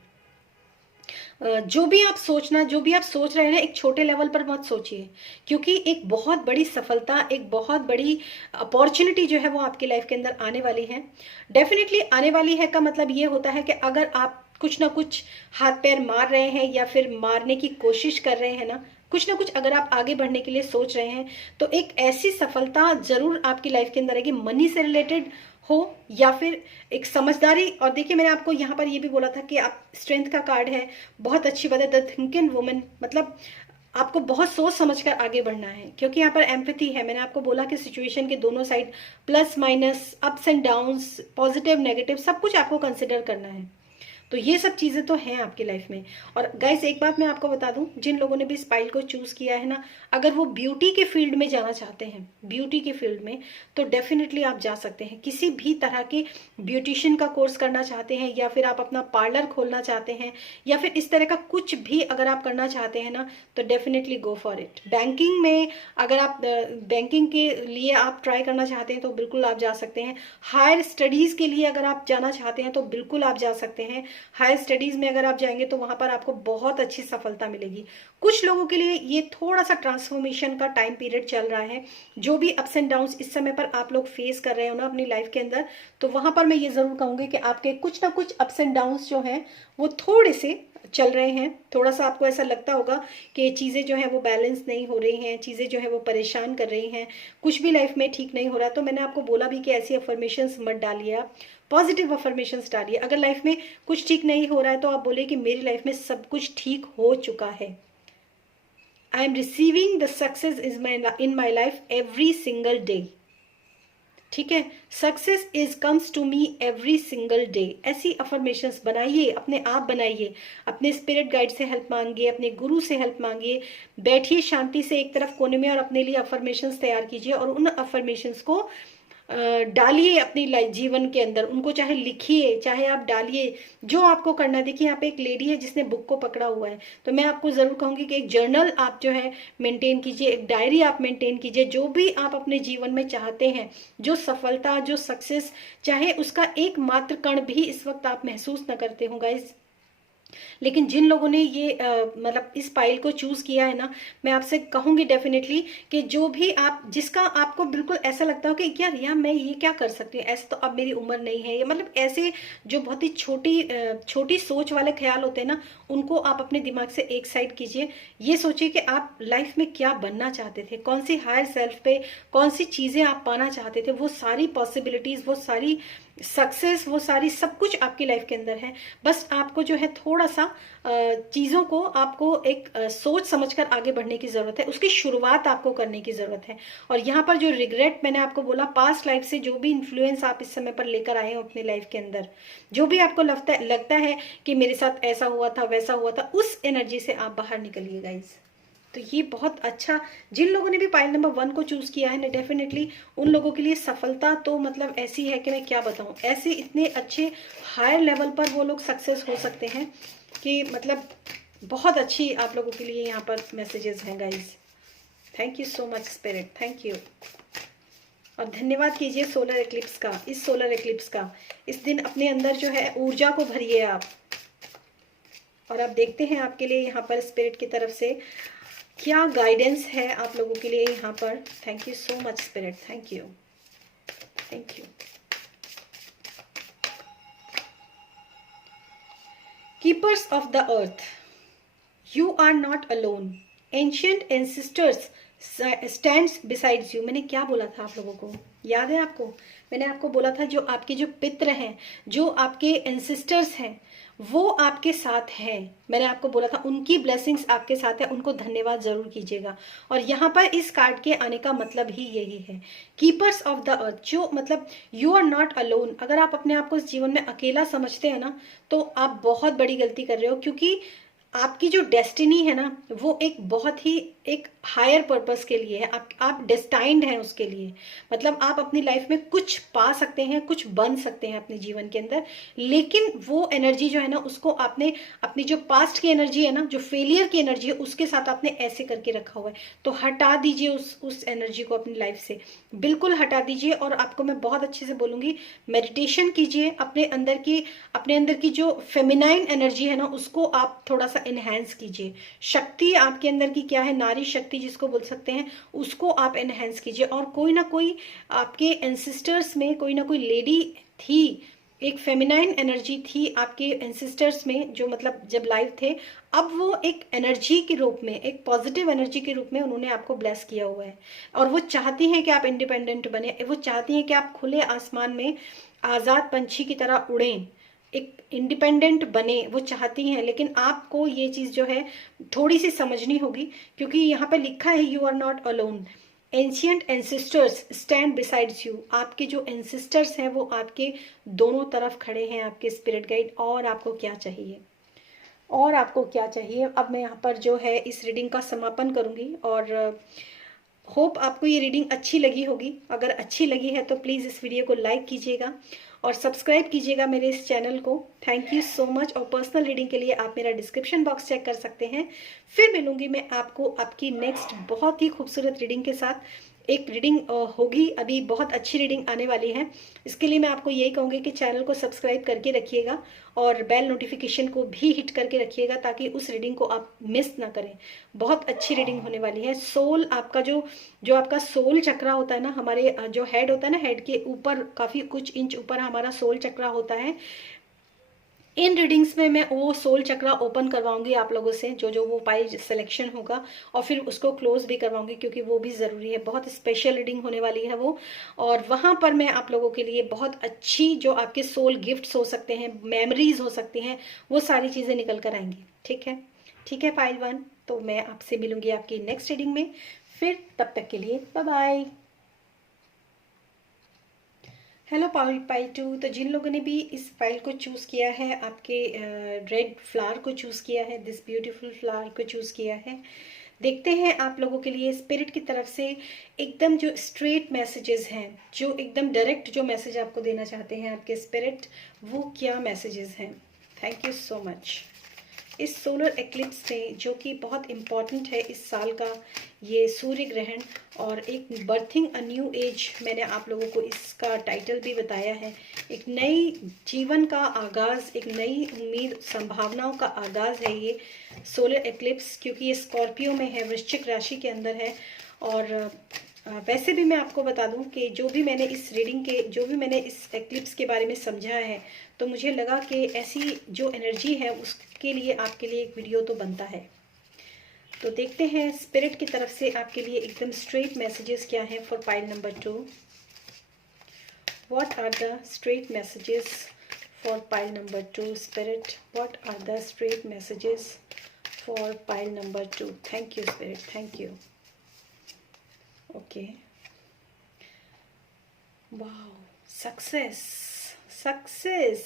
जो भी आप सोच रहे हैं ना, एक छोटे लेवल पर मत सोचिए, क्योंकि एक बहुत बड़ी सफलता, एक बहुत बड़ी अपॉर्चुनिटी जो है वो आपकी लाइफ के अंदर आने वाली है। डेफिनेटली आने वाली है का मतलब ये होता है कि अगर आप कुछ ना कुछ हाथ पैर मार रहे हैं या फिर मारने की कोशिश कर रहे हैं ना, कुछ ना कुछ अगर आप आगे बढ़ने के लिए सोच रहे हैं, तो एक ऐसी सफलता जरूर आपकी लाइफ के अंदर आएगी, मनी से रिलेटेड हो या फिर एक समझदारी। और देखिए मैंने आपको यहाँ पर ये भी बोला था कि आप स्ट्रेंथ का कार्ड है, बहुत अच्छी बात है। द थिंकिंग वुमन मतलब आपको बहुत सोच समझकर आगे बढ़ना है, क्योंकि यहाँ पर एम्पैथी है। मैंने आपको बोला कि सिचुएशन के दोनों side, plus minus, ups and downs, positive negative, सब कुछ आपको कंसिडर करना है। तो ये सब चीजें तो हैं आपकी लाइफ में। और गाइस एक बात मैं आपको बता दूं, जिन लोगों ने भी स्पाइल को चूज किया है ना, अगर वो ब्यूटी के फील्ड में जाना चाहते हैं, ब्यूटी के फील्ड में, तो डेफिनेटली आप जा सकते हैं। किसी भी तरह के ब्यूटिशियन का कोर्स करना चाहते हैं, या फिर आप अपना पार्लर खोलना चाहते हैं, या फिर इस तरह का कुछ भी अगर आप करना चाहते हैं ना, तो definitely go for it. Banking में अगर आप बैंकिंग के लिए आप ट्राई करना चाहते हैं तो बिल्कुल आप जा सकते हैं। हायर स्टडीज के लिए अगर आप जाना चाहते हैं तो बिल्कुल आप जा सकते हैं। हायर स्टडीज में अगर आप जाएंगे तो वहां पर आपको बहुत अच्छी सफलता मिलेगी। कुछ लोगों के लिए ये थोड़ा सा ट्रांसफॉर्मेशन का टाइम पीरियड चल रहा है। जो भी अप्स एंड डाउन्स इस समय पर आप लोग फेस कर रहे हो ना अपनी लाइफ के अंदर, तो वहां पर मैं ये जरूर कहूंगी कि आपके कुछ ना कुछ अप्स एंड डाउन्स जो हैं वो थोड़े से चल रहे हैं। थोड़ा सा आपको ऐसा लगता होगा कि चीज़ें जो है वो बैलेंस नहीं हो रही हैं, चीज़ें जो है वो परेशान कर रही हैं, कुछ भी लाइफ में ठीक नहीं हो रहा। तो मैंने आपको बोला भी कि ऐसी अफर्मेशंस मत डालिए, आप पॉजिटिव अफर्मेशंस डालिए। अगर लाइफ में कुछ ठीक नहीं हो रहा है तो आप बोले कि मेरी लाइफ में सब कुछ ठीक हो चुका है। I am receiving the success in my life every single day. ठीक है। Success is comes to me every single day, ऐसी अफर्मेशंस बनाइए, अपने आप बनाइए, अपने स्पिरिट गाइड से हेल्प मांगिए, अपने गुरु से हेल्प मांगिए, बैठिए शांति से एक तरफ कोने में और अपने लिए अफर्मेशंस तैयार कीजिए और उन अफर्मेशंस को डालिए अपनी लाइफ जीवन के अंदर, उनको चाहे लिखिए चाहे आप डालिए, जो आपको करना। देखिए यहाँ पे एक लेडी है जिसने बुक को पकड़ा हुआ है, तो मैं आपको जरूर कहूंगी कि एक जर्नल आप जो है मेंटेन कीजिए, एक डायरी आप मेंटेन कीजिए, जो भी आप अपने जीवन में चाहते हैं, जो सफलता, जो सक्सेस, चाहे उसका एक मात्र कण भी इस वक्त आप महसूस न करते हो गाइस, लेकिन जिन लोगों ने ये मतलब इस पाइल को चूज किया है ना, मैं आपसे कहूंगी डेफिनेटली कि जो भी आप, जिसका आपको बिल्कुल ऐसा लगता हो कि यार मैं ये क्या कर सकती हूँ, ऐसे तो अब मेरी उम्र नहीं है, ये मतलब ऐसे जो बहुत ही छोटी छोटी सोच वाले ख्याल होते हैं ना, उनको आप अपने दिमाग से एक साइड कीजिए। ये सोचिए कि आप लाइफ में क्या बनना चाहते थे, कौन सी हायर सेल्फ पे कौन सी चीजें आप पाना चाहते थे, वो सारी पॉसिबिलिटीज, वो सारी सक्सेस, वो सारी सब कुछ आपकी लाइफ के अंदर है। बस आपको जो है थोड़ा सा चीजों को आपको एक सोच समझकर आगे बढ़ने की जरूरत है, उसकी शुरुआत आपको करने की जरूरत है। और यहाँ पर जो रिग्रेट मैंने आपको बोला, पास्ट लाइफ से जो भी इन्फ्लुएंस आप इस समय पर लेकर आए हो अपनी लाइफ के अंदर, जो भी आपको लगता है कि मेरे साथ ऐसा हुआ था वैसा हुआ था, उस एनर्जी से आप बाहर निकलिए गाइज। तो ये बहुत अच्छा, जिन लोगों ने भी पाइल नंबर 1 को चूज किया है ना, डेफिनेटली उन लोगों के लिए सफलता तो मतलब ऐसी है कि मैं क्या बताऊं, ऐसे इतने अच्छे हायर लेवल पर वो लोग सक्सेस हो सकते हैं कि मतलब बहुत अच्छी आप लोगों के लिए यहाँ पर मैसेजेस हैं guys. Thank you so much spirit, thank you. और धन्यवाद कीजिए सोलर एक्लिप्स का, इस सोलर एक्लिप्स का। इस दिन अपने अंदर जो है ऊर्जा को भरिए आप, और आप देखते हैं आपके लिए यहाँ पर स्पिरिट की तरफ से क्या गाइडेंस है आप लोगों के लिए यहाँ पर। Thank you so much spirit, thank you, thank you. Keepers of the earth, you are not alone, ancient ancestors stands besides you. मैंने क्या बोला था आप लोगों को, याद है आपको? मैंने आपको बोला था जो आपके जो पित्र हैं, जो आपके एंसिस्टर्स हैं, वो आपके साथ हैं। मैंने आपको बोला था उनकी ब्लेसिंग्स आपके साथ है, उनको धन्यवाद जरूर कीजिएगा। और यहाँ पर इस कार्ड के आने का मतलब ही यही है, कीपर्स ऑफ द अर्थ, जो मतलब यू आर नॉट अलोन। अगर आप अपने आप को इस जीवन में अकेला समझते हैं ना, तो आप बहुत बड़ी गलती कर रहे हो, क्योंकि आपकी जो डेस्टिनी है ना, वो एक बहुत ही एक हायर पर्पस के लिए है, आप डेस्टाइंड हैं उसके लिए। मतलब आप अपनी लाइफ में कुछ पा सकते हैं, कुछ बन सकते हैं अपने जीवन के अंदर, लेकिन वो एनर्जी जो है ना, उसको आपने अपनी जो पास्ट की एनर्जी है ना, जो फेलियर की एनर्जी है, उसके साथ आपने ऐसे करके रखा हुआ है। तो हटा दीजिए उस एनर्जी को अपनी लाइफ से, बिल्कुल हटा दीजिए। और आपको मैं बहुत अच्छे से बोलूंगी, मेडिटेशन कीजिए, अपने अंदर की जो फेमिनाइन एनर्जी है ना, उसको आप थोड़ा सा एनहेंस कीजिए। शक्ति आपके अंदर की क्या है, नारी शक्ति जिसको बोल सकते हैं, उसको आप एनहेंस कीजिए। और कोई ना कोई आपके एंसिस्टर्स में कोई ना कोई लेडी थी, एक फेमिनाइन एनर्जी थी आपके एंसिस्टर्स में, जो मतलब जब लाइव थे, अब वो एक एनर्जी के रूप में, एक पॉजिटिव एनर्जी के रूप में उन्होंने आपको ब्लेस किया हुआ है। और वो चाहती हैं कि आप इंडिपेंडेंट बने, वो चाहती हैं कि आप खुले आसमान में आजाद पंछी की तरह उड़ें, एक इंडिपेंडेंट बने, वो चाहती हैं। लेकिन आपको ये चीज जो है थोड़ी सी समझनी होगी, क्योंकि यहाँ पे लिखा है you are not alone, ancient ancestors stand besides you. आपके जो एंसिस्टर्स हैं वो आपके दोनों तरफ खड़े हैं, आपके स्पिरिट गाइड। और आपको क्या चाहिए, और आपको क्या चाहिए? अब मैं यहाँ पर जो है इस रीडिंग का समापन करूंगी, और होप आपको ये रीडिंग अच्छी लगी होगी। अगर अच्छी लगी है तो प्लीज़ इस वीडियो को लाइक कीजिएगा और सब्सक्राइब कीजिएगा मेरे इस चैनल को। Thank you so much. और पर्सनल रीडिंग के लिए आप मेरा डिस्क्रिप्शन बॉक्स चेक कर सकते हैं। फिर मिलूंगी मैं आपको आपकी नेक्स्ट बहुत ही खूबसूरत रीडिंग के साथ। एक रीडिंग होगी, अभी बहुत अच्छी रीडिंग आने वाली है। इसके लिए मैं आपको यही कहूँगी कि चैनल को सब्सक्राइब करके रखिएगा और बेल नोटिफिकेशन को भी हिट करके रखिएगा, ताकि उस रीडिंग को आप मिस ना करें। बहुत अच्छी रीडिंग होने वाली है। सोल आपका जो आपका सोल चक्रा होता है ना, हमारे जो हेड होता है ना, हेड के ऊपर काफी कुछ इंच ऊपर हमारा सोल चक्रा होता है। इन रीडिंग्स में मैं वो सोल चक्रा ओपन करवाऊंगी आप लोगों से, जो वो पाइल सिलेक्शन होगा, और फिर उसको क्लोज भी करवाऊंगी, क्योंकि वो भी जरूरी है। बहुत स्पेशल रीडिंग होने वाली है वो। और वहां पर मैं आप लोगों के लिए बहुत अच्छी, जो आपके सोल गिफ्ट्स हो सकते हैं, मेमोरीज हो सकती हैं, वो सारी चीजें निकल कर आएंगी। ठीक है, ठीक है पाइल 1। तो मैं आपसे मिलूंगी आपकी नेक्स्ट रीडिंग में। फिर तब तक के लिए bye bye. Hello pile two. तो जिन लोगों ने भी इस फाइल को चूज़ किया है, आपके रेड फ्लावर को चूज़ किया है, दिस ब्यूटीफुल फ्लावर को चूज़ किया है, देखते हैं आप लोगों के लिए स्पिरिट की तरफ से एकदम जो स्ट्रेट मैसेजेस हैं, जो एकदम डायरेक्ट जो मैसेज आपको देना चाहते हैं आपके स्पिरिट, वो क्या मैसेजेस हैं। Thank you so much. इस सोलर एक्लिप्स में जो कि बहुत इम्पॉर्टेंट है इस साल का ये सूर्य ग्रहण और एक बर्थिंग अ न्यू एज, मैंने आप लोगों को इसका टाइटल भी बताया है। एक नई जीवन का आगाज़, एक नई उम्मीद, संभावनाओं का आगाज़ है ये सोलर एक्लिप्स, क्योंकि ये स्कॉर्पियो में है, वृश्चिक राशि के अंदर है। और वैसे भी मैं आपको बता दूं कि जो भी मैंने इस रीडिंग के, जो भी मैंने इस एक्लिप्स के बारे में समझा है, तो मुझे लगा कि ऐसी जो एनर्जी है उसके लिए आपके लिए एक वीडियो तो बनता है। तो देखते हैं स्पिरिट की तरफ से आपके लिए एकदम स्ट्रेट मैसेजेस क्या हैं for pile number 2। What are the straight messages for pile number 2 spirit? What are the straight messages for pile number 2? Thank you spirit, thank you. Okay, wow, success, success,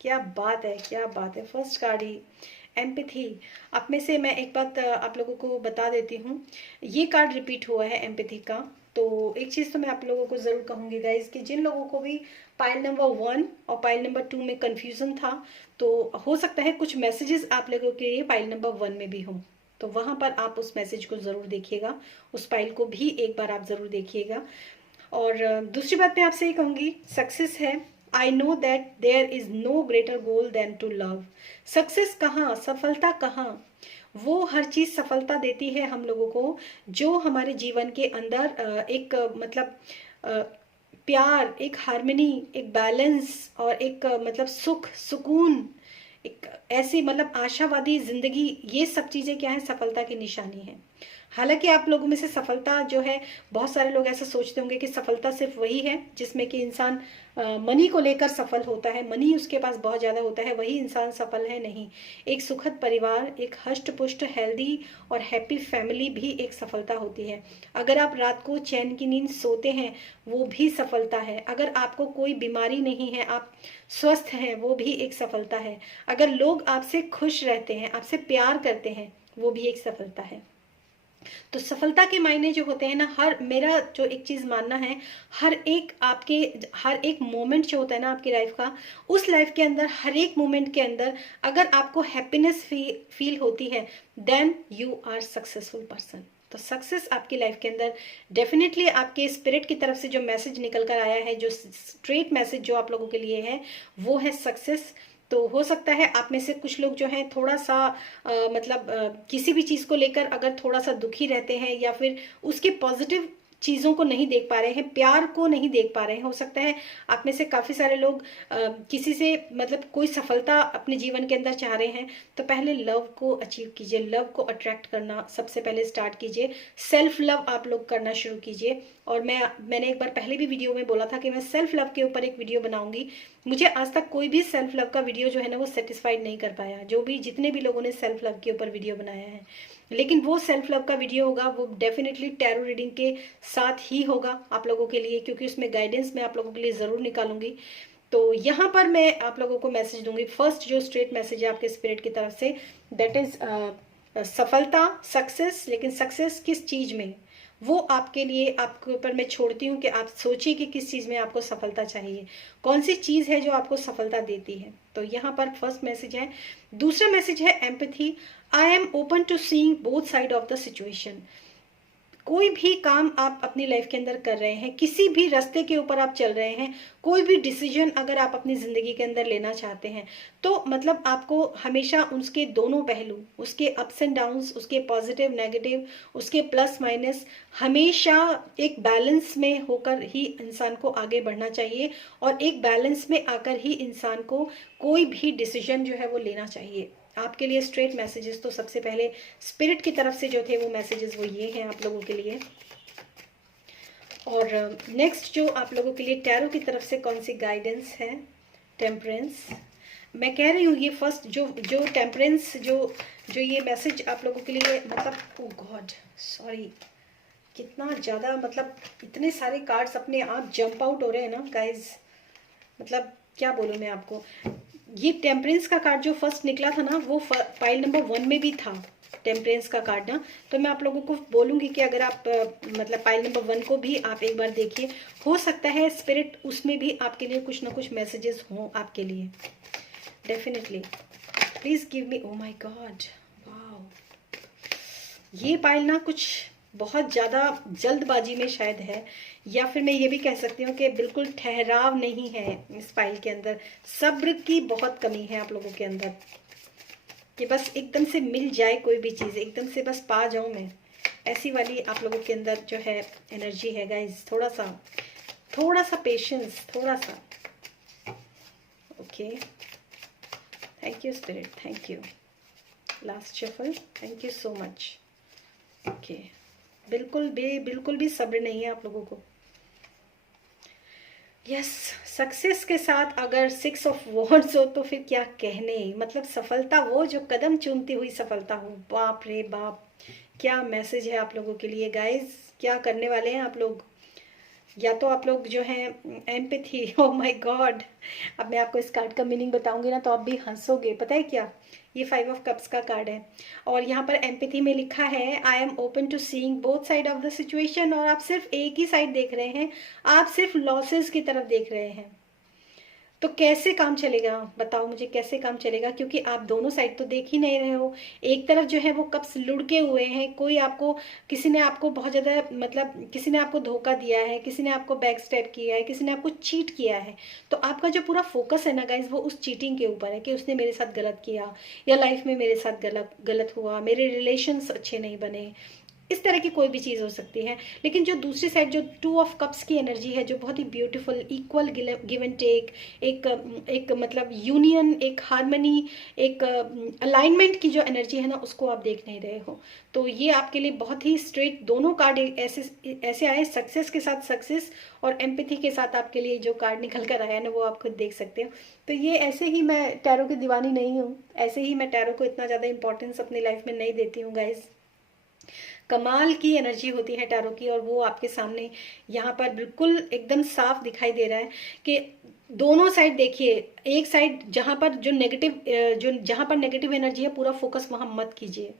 क्या बात है, क्या बात है। First card ही empathy. आप में से मैं एक बात आप लोगों को बता देती हूँ, ये कार्ड रिपीट हुआ है एम्पैथी का। तो एक चीज़ तो मैं आप लोगों को ज़रूर कहूँगी गाइज, कि जिन लोगों को भी पाइल नंबर 1 और पाइल नंबर 2 में कन्फ्यूज़न था, तो हो सकता है कुछ मैसेजेस आप लोगों के लिए पाइल नंबर 1 में भी हों, तो वहाँ पर आप उस मैसेज को ज़रूर देखिएगा, उस पाइल को भी एक बार आप ज़रूर देखिएगा। और दूसरी बात मैं आपसे ये कहूँगी, सक्सेस है। I know that there is no greater goal than to love. Success कहाँ, सफलता कहाँ? वो हर चीज़ सफलता देती है हम लोगों को जो हमारे जीवन के अंदर एक मतलब प्यार, एक हार्मनी, एक बैलेंस और एक मतलब सुख, सुकून, एक ऐसी मतलब आशावादी जिंदगी, ये सब चीज़ें क्या है, सफलता की निशानी है। हालांकि आप लोगों में से सफलता जो है, बहुत सारे लोग ऐसा सोचते होंगे कि सफलता सिर्फ वही है जिसमें कि इंसान मनी को लेकर सफल होता है, मनी उसके पास बहुत ज़्यादा होता है, वही इंसान सफल है। नहीं, एक सुखद परिवार, एक हष्ट पुष्ट हेल्दी और हैप्पी फैमिली भी एक सफलता होती है। अगर आप रात को चैन की नींद सोते हैं, वो भी सफलता है। अगर आपको कोई बीमारी नहीं है, आप स्वस्थ हैं, वो भी एक सफलता है। अगर लोग आपसे खुश रहते हैं, आपसे प्यार करते हैं, वो भी एक सफलता है। तो सफलता के मायने जो होते हैं ना, हर, मेरा जो एक चीज मानना है, हर एक आपके, हर एक मोमेंट जो होता है ना आपकी लाइफ का, उस लाइफ के अंदर, हर एक मोमेंट के अंदर अगर आपको हैप्पीनेस फील होती है, then you are successful person. तो सक्सेस आपकी लाइफ के अंदर डेफिनेटली आपके स्पिरिट की तरफ से जो मैसेज निकल कर आया है, जो स्ट्रेट मैसेज जो आप लोगों के लिए है, वो है सक्सेस। तो हो सकता है आप में से कुछ लोग जो हैं थोड़ा सा मतलब किसी भी चीज़ को लेकर अगर थोड़ा सा दुखी रहते हैं, या फिर उसके पॉजिटिव चीज़ों को नहीं देख पा रहे हैं, प्यार को नहीं देख पा रहे हैं। हो सकता है आप में से काफ़ी सारे लोग किसी से मतलब कोई सफलता अपने जीवन के अंदर चाह रहे हैं, तो पहले लव को अचीव कीजिए, लव को अट्रैक्ट करना सबसे पहले स्टार्ट कीजिए, सेल्फ लव आप लोग करना शुरू कीजिए। और मैंने एक बार पहले भी वीडियो में बोला था कि मैं सेल्फ लव के ऊपर एक वीडियो बनाऊंगी। मुझे आज तक कोई भी सेल्फ लव का वीडियो जो है ना, वो सेटिस्फाइड नहीं कर पाया, जो भी जितने भी लोगों ने सेल्फ लव के ऊपर वीडियो बनाया है। लेकिन वो सेल्फ लव का वीडियो होगा, वो डेफिनेटली टैरो रीडिंग के साथ ही होगा आप लोगों के लिए, क्योंकि उसमें गाइडेंस मैं आप लोगों के लिए ज़रूर निकालूंगी। तो यहाँ पर मैं आप लोगों को मैसेज दूंगी। फर्स्ट जो स्ट्रेट मैसेज है आपके स्पिरिट की तरफ से, दैट इज सफलता, सक्सेस। लेकिन सक्सेस किस चीज़ में, वो आपके लिए, आपके ऊपर मैं छोड़ती हूँ कि आप सोचिए कि किस चीज़ में आपको सफलता चाहिए, कौन सी चीज़ है जो आपको सफलता देती है। तो यहाँ पर फर्स्ट मैसेज है। दूसरा मैसेज है empathy. I am open to seeing both side of the situation. कोई भी काम आप अपनी लाइफ के अंदर कर रहे हैं, किसी भी रास्ते के ऊपर आप चल रहे हैं, कोई भी डिसीजन अगर आप अपनी ज़िंदगी के अंदर लेना चाहते हैं, तो मतलब आपको हमेशा उसके दोनों पहलू, उसके अप्स एंड डाउन्स, उसके पॉजिटिव नेगेटिव, उसके प्लस माइनस, हमेशा एक बैलेंस में होकर ही इंसान को आगे बढ़ना चाहिए, और एक बैलेंस में आकर ही इंसान को कोई भी डिसीजन जो है वो लेना चाहिए। आपके लिए स्ट्रेट मैसेजेस तो सबसे पहले स्पिरिट की तरफ से जो थे वो मैसेजेस वो ये हैं आप लोगों के लिए। और नेक्स्ट जो आप लोगों के लिए टैरो की तरफ से कौन सी गाइडेंस है, टेम्परेंस। मैं कह रही हूँ ये फर्स्ट जो टेम्परेंस जो ये मैसेज आप लोगों के लिए, मतलब ओ गॉड सॉरी, कितना ज़्यादा मतलब इतने सारे कार्ड्स अपने आप जंप आउट हो रहे हैं ना गाइज, मतलब क्या बोलूँ मैं आपको, ये टेम्परेंस का कार्ड जो फर्स्ट निकला था ना, वो पाइल नंबर 1 में भी था टेम्परेंस का कार्ड ना। तो मैं आप लोगों को बोलूँगी कि अगर आप मतलब पाइल नंबर 1 को भी आप एक बार देखिए, हो सकता है स्पिरिट उसमें भी आपके लिए कुछ ना कुछ मैसेजेस हों आपके लिए, definitely. Please give me, oh my God, wow, ये पाइल ना कुछ बहुत ज़्यादा जल्दबाजी में शायद है, या फिर मैं ये भी कह सकती हूँ कि बिल्कुल ठहराव नहीं है इस पाइल के अंदर, सब्र की बहुत कमी है आप लोगों के अंदर, कि बस एकदम से मिल जाए कोई भी चीज़, एकदम से बस पा जाऊँ मैं, ऐसी वाली आप लोगों के अंदर जो है एनर्जी है गाइज। थोड़ा सा पेशेंस, थोड़ा सा। Okay, thank you spirit, thank you. Last shuffle, thank you so much. Okay, बिल्कुल भी सब्र नहीं है आप लोगों को। यस, सक्सेस के साथ अगर 6 ऑफ वॉन्ड्स हो तो फिर क्या कहने, मतलब सफलता, वो जो कदम चूमती हुई सफलता हो, बाप रे बाप, क्या मैसेज है आप लोगों के लिए गाइस। क्या करने वाले हैं आप लोग, या तो आप लोग जो हैं एम्पैथी, ओह माय गॉड, अब मैं आपको इस कार्ड का मीनिंग बताऊंगी ना तो आप भी हंसोगे। पता है क्या, ये 5 ऑफ कप्स का कार्ड है और यहाँ पर एम्पैथी में लिखा है I am open to seeing both side of the situation, और आप सिर्फ एक ही साइड देख रहे हैं, आप सिर्फ लॉसेस की तरफ देख रहे हैं। तो कैसे काम चलेगा, बताओ मुझे कैसे काम चलेगा, क्योंकि आप दोनों साइड तो देख ही नहीं रहे हो। एक तरफ जो है वो कप्स लुढ़के हुए हैं, कोई आपको, किसी ने आपको बहुत ज़्यादा, मतलब किसी ने आपको धोखा दिया है, किसी ने आपको बैक स्टेप किया है, किसी ने आपको चीट किया है। तो आपका जो पूरा फोकस है ना गाइज, वो उस चीटिंग के ऊपर है कि उसने मेरे साथ गलत किया, या लाइफ में मेरे साथ गलत हुआ, मेरे रिलेशंस अच्छे नहीं बने, इस तरह की कोई भी चीज़ हो सकती है। लेकिन जो दूसरी साइड जो 2 ऑफ कप्स की एनर्जी है, जो बहुत ही beautiful, equal give and take, एक मतलब यूनियन, एक हार्मनी, एक अलाइनमेंट की जो एनर्जी है ना, उसको आप देख नहीं रहे हो। तो ये आपके लिए बहुत ही स्ट्रेट, दोनों कार्ड ऐसे ऐसे आए, सक्सेस के साथ सक्सेस और एम्पैथी के साथ आपके लिए जो कार्ड निकल कर आया ना, वो आप खुद देख सकते हो। तो ये ऐसे ही, मैं टैरो की दीवानी नहीं हूँ, ऐसे ही मैं टैरो को इतना ज़्यादा इंपॉर्टेंस अपनी लाइफ में नहीं देती हूँ गाइज। कमाल की एनर्जी होती है टैरो की, और वो आपके सामने यहाँ पर बिल्कुल एकदम साफ दिखाई दे रहा है कि दोनों साइड देखिए। एक साइड जहाँ पर जो नेगेटिव, जहाँ पर नेगेटिव एनर्जी है, पूरा फोकस वहाँ मत कीजिए।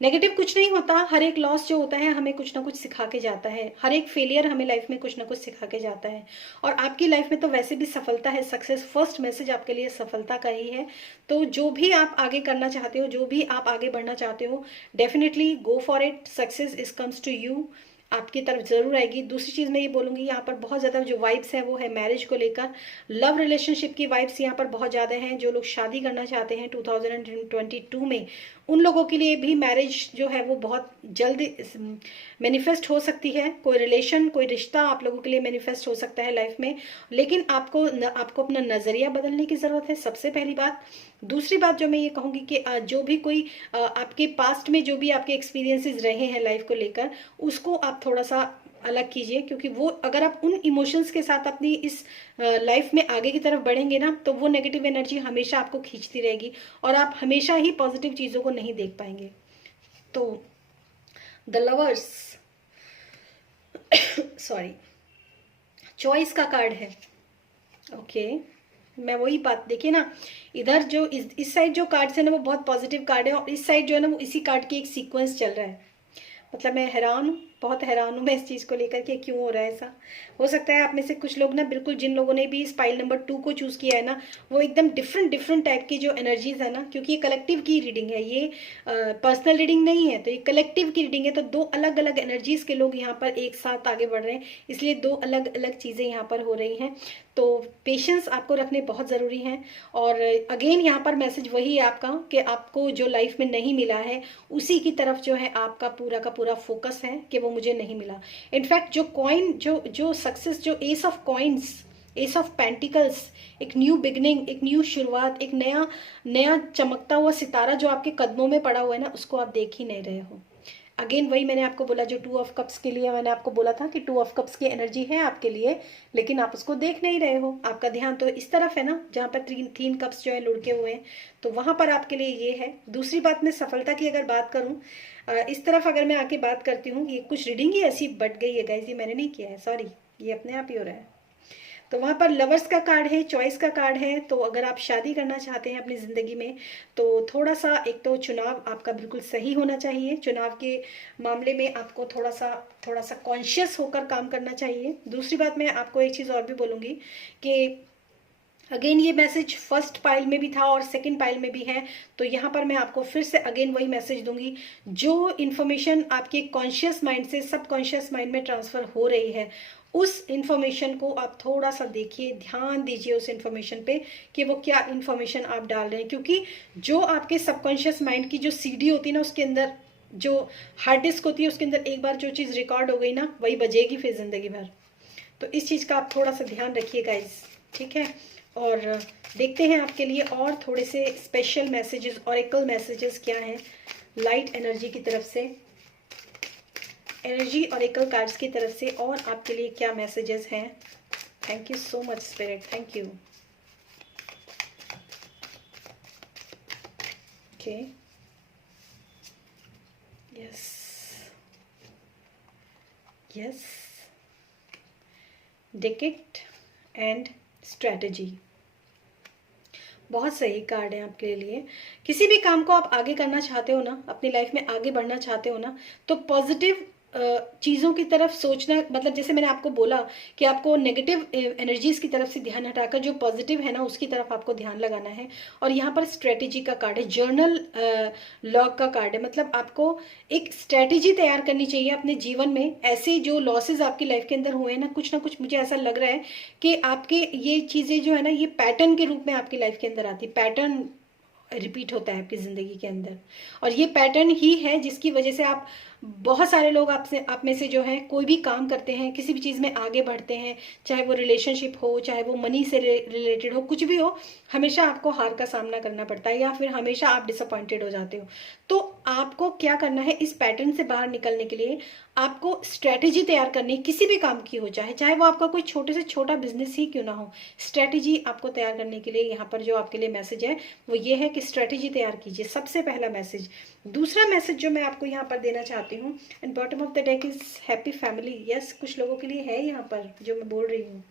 नेगेटिव कुछ नहीं होता, हर एक लॉस जो होता है हमें कुछ ना कुछ सिखा के जाता है, हर एक फेलियर हमें लाइफ में कुछ ना कुछ सिखा के जाता है। और आपकी लाइफ में तो वैसे भी सफलता है, सक्सेस फर्स्ट मैसेज आपके लिए सफलता का ही है। तो जो भी आप आगे करना चाहते हो, जो भी आप आगे बढ़ना चाहते हो, definitely go for it, success is comes to you, आपकी तरफ जरूर आएगी। दूसरी चीज मैं ये बोलूंगी, यहाँ पर बहुत ज्यादा जो वाइब्स है वो है मैरिज को लेकर, लव रिलेशनशिप की वाइब्स यहाँ पर बहुत ज्यादा हैं। जो लोग शादी करना चाहते हैं 2022 में, उन लोगों के लिए भी मैरिज जो है वो बहुत जल्द मैनिफेस्ट हो सकती है। कोई रिलेशन, कोई रिश्ता आप लोगों के लिए मैनिफेस्ट हो सकता है लाइफ में। लेकिन आपको अपना नजरिया बदलने की जरूरत है, सबसे पहली बात। दूसरी बात जो मैं ये कहूंगी कि जो भी कोई आपके पास्ट में जो भी आपके एक्सपीरियंसेस रहे हैं लाइफ को लेकर, उसको आप थोड़ा सा अलग कीजिए, क्योंकि वो अगर आप उन इमोशंस के साथ अपनी इस लाइफ में आगे की तरफ बढ़ेंगे ना, तो वो नेगेटिव एनर्जी हमेशा आपको खींचती रहेगी और आप हमेशा ही पॉजिटिव चीज़ों को नहीं देख पाएंगे। तो द लवर्स, सॉरी, चॉइस का कार्ड है। ओके, मैं वही बात, देखिए ना, इधर जो इस साइड जो कार्ड है ना, वो बहुत पॉजिटिव कार्ड है, और इस साइड जो है ना, वो इसी कार्ड की एक सीक्वेंस चल रहा है। मतलब मैं हैरान हूँ, बहुत हैरान हूँ मैं इस चीज़ को लेकर के, क्यों हो रहा है ऐसा। हो सकता है आप में से कुछ लोग ना, बिल्कुल जिन लोगों ने भी इस पाइल नंबर 2 को चूज़ किया है ना, वो एकदम डिफरेंट टाइप की जो एनर्जीज है ना, क्योंकि ये कलेक्टिव की रीडिंग है, ये पर्सनल रीडिंग नहीं है, तो ये कलेक्टिव की रीडिंग है। तो दो अलग अलग एनर्जीज के लोग यहाँ पर एक साथ आगे बढ़ रहे हैं, इसलिए दो अलग अलग चीज़ें यहाँ पर हो रही हैं। तो पेशेंस आपको रखने बहुत ज़रूरी हैं। और अगेन यहाँ पर मैसेज वही है आपका, कि आपको जो लाइफ में नहीं मिला है, उसी की तरफ जो है आपका पूरा का पूरा फोकस है कि वो मुझे नहीं मिला। इनफैक्ट जो कॉइन, जो सक्सेस, जो S of coins, S of pentacles, एक न्यू बिगनिंग, एक न्यू शुरुआत, एक नया नया चमकता हुआ सितारा जो आपके कदमों में पड़ा हुआ है ना, उसको आप देख ही नहीं रहे हो। अगेन वही मैंने आपको बोला, जो 2 ऑफ कप्स के लिए मैंने आपको बोला था कि 2 ऑफ कप्स की एनर्जी है आपके लिए, लेकिन आप उसको देख नहीं रहे हो। आपका ध्यान तो इस तरफ है ना, जहाँ पर 3 कप्स जो है लुढ़के हुए हैं, तो वहां पर आपके लिए ये है। दूसरी बात, मैं सफलता की अगर बात करूं, इस तरफ अगर मैं आके बात करती हूँ, ये कुछ रीडिंग ही ऐसी बट गई है गाइज, ये मैंने नहीं किया है, सॉरी, ये अपने आप ही हो रहा है। तो वहाँ पर लवर्स का कार्ड है, चॉइस का कार्ड है। तो अगर आप शादी करना चाहते हैं अपनी ज़िंदगी में तो थोड़ा सा, एक तो चुनाव आपका बिल्कुल सही होना चाहिए, चुनाव के मामले में आपको थोड़ा सा कॉन्शियस होकर काम करना चाहिए। दूसरी बात, मैं आपको एक चीज़ और भी बोलूँगी कि अगेन ये मैसेज फर्स्ट पाइल में भी था और सेकंड पाइल में भी है, तो यहाँ पर मैं आपको फिर से अगेन वही मैसेज दूंगी। जो इन्फॉर्मेशन आपके कॉन्शियस माइंड से सबकॉन्शियस माइंड में ट्रांसफर हो रही है, उस इन्फॉर्मेशन को आप थोड़ा सा देखिए, ध्यान दीजिए उस इन्फॉर्मेशन पे कि वो क्या इन्फॉर्मेशन आप डाल रहे हैं। क्योंकि जो आपके सबकॉन्शियस माइंड की जो सीडी होती है ना, उसके अंदर जो हार्ड डिस्क होती है, उसके अंदर एक बार जो चीज़ रिकॉर्ड हो गई ना, वही बजेगी फिर जिंदगी भर। तो इस चीज़ का आप थोड़ा सा ध्यान रखिए गाइस, ठीक है। और देखते हैं आपके लिए और थोड़े से स्पेशल मैसेजेस, ऑरेकल मैसेजेस क्या हैं लाइट एनर्जी की तरफ से, एनर्जी ऑरेकल कार्ड्स की तरफ से, और आपके लिए क्या मैसेजेस हैं। Thank you so much spirit, thank you. Okay, yes yes, decade and strategy, बहुत सही कार्ड है आपके लिए। किसी भी काम को आप आगे करना चाहते हो ना, अपनी लाइफ में आगे बढ़ना चाहते हो ना, तो पॉजिटिव चीज़ों की तरफ सोचना, मतलब जैसे मैंने आपको बोला कि आपको नेगेटिव एनर्जीज की तरफ से ध्यान हटाकर जो पॉजिटिव है ना उसकी तरफ आपको ध्यान लगाना है। और यहाँ पर स्ट्रेटेजी का कार्ड है, जर्नल लॉग का कार्ड है, मतलब आपको एक स्ट्रेटेजी तैयार करनी चाहिए अपने जीवन में। ऐसे जो लॉसेज आपकी लाइफ के अंदर हुए हैं ना कुछ मुझे ऐसा लग रहा है कि आपके ये चीज़ें जो है ना, ये पैटर्न के रूप में आपकी लाइफ के अंदर आती, पैटर्न रिपीट होता है आपकी ज़िंदगी के अंदर। और ये पैटर्न ही है जिसकी वजह से आप, बहुत सारे लोग आप में से जो है कोई भी काम करते हैं, किसी भी चीज़ में आगे बढ़ते हैं, चाहे वो रिलेशनशिप हो, चाहे वो मनी से रिलेटेड हो, कुछ भी हो, हमेशा आपको हार का सामना करना पड़ता है या फिर हमेशा आप डिसअपॉइंटेड हो जाते हो। तो आपको क्या करना है, इस पैटर्न से बाहर निकलने के लिए आपको स्ट्रैटेजी तैयार करनी है, किसी भी काम की हो, चाहे वो आपका कोई छोटे से छोटा बिजनेस ही क्यों ना हो। स्ट्रैटेजी आपको तैयार करने के लिए यहाँ पर जो आपके लिए मैसेज है वो ये है कि स्ट्रैटेजी तैयार कीजिए, सबसे पहला मैसेज। दूसरा मैसेज जो मैं आपको यहाँ पर देना चाहती हूँ, and bottom of the deck is happy family. Yes, कुछ लोगों के लिए है यहाँ पर जो मैं बोल रही हूँ।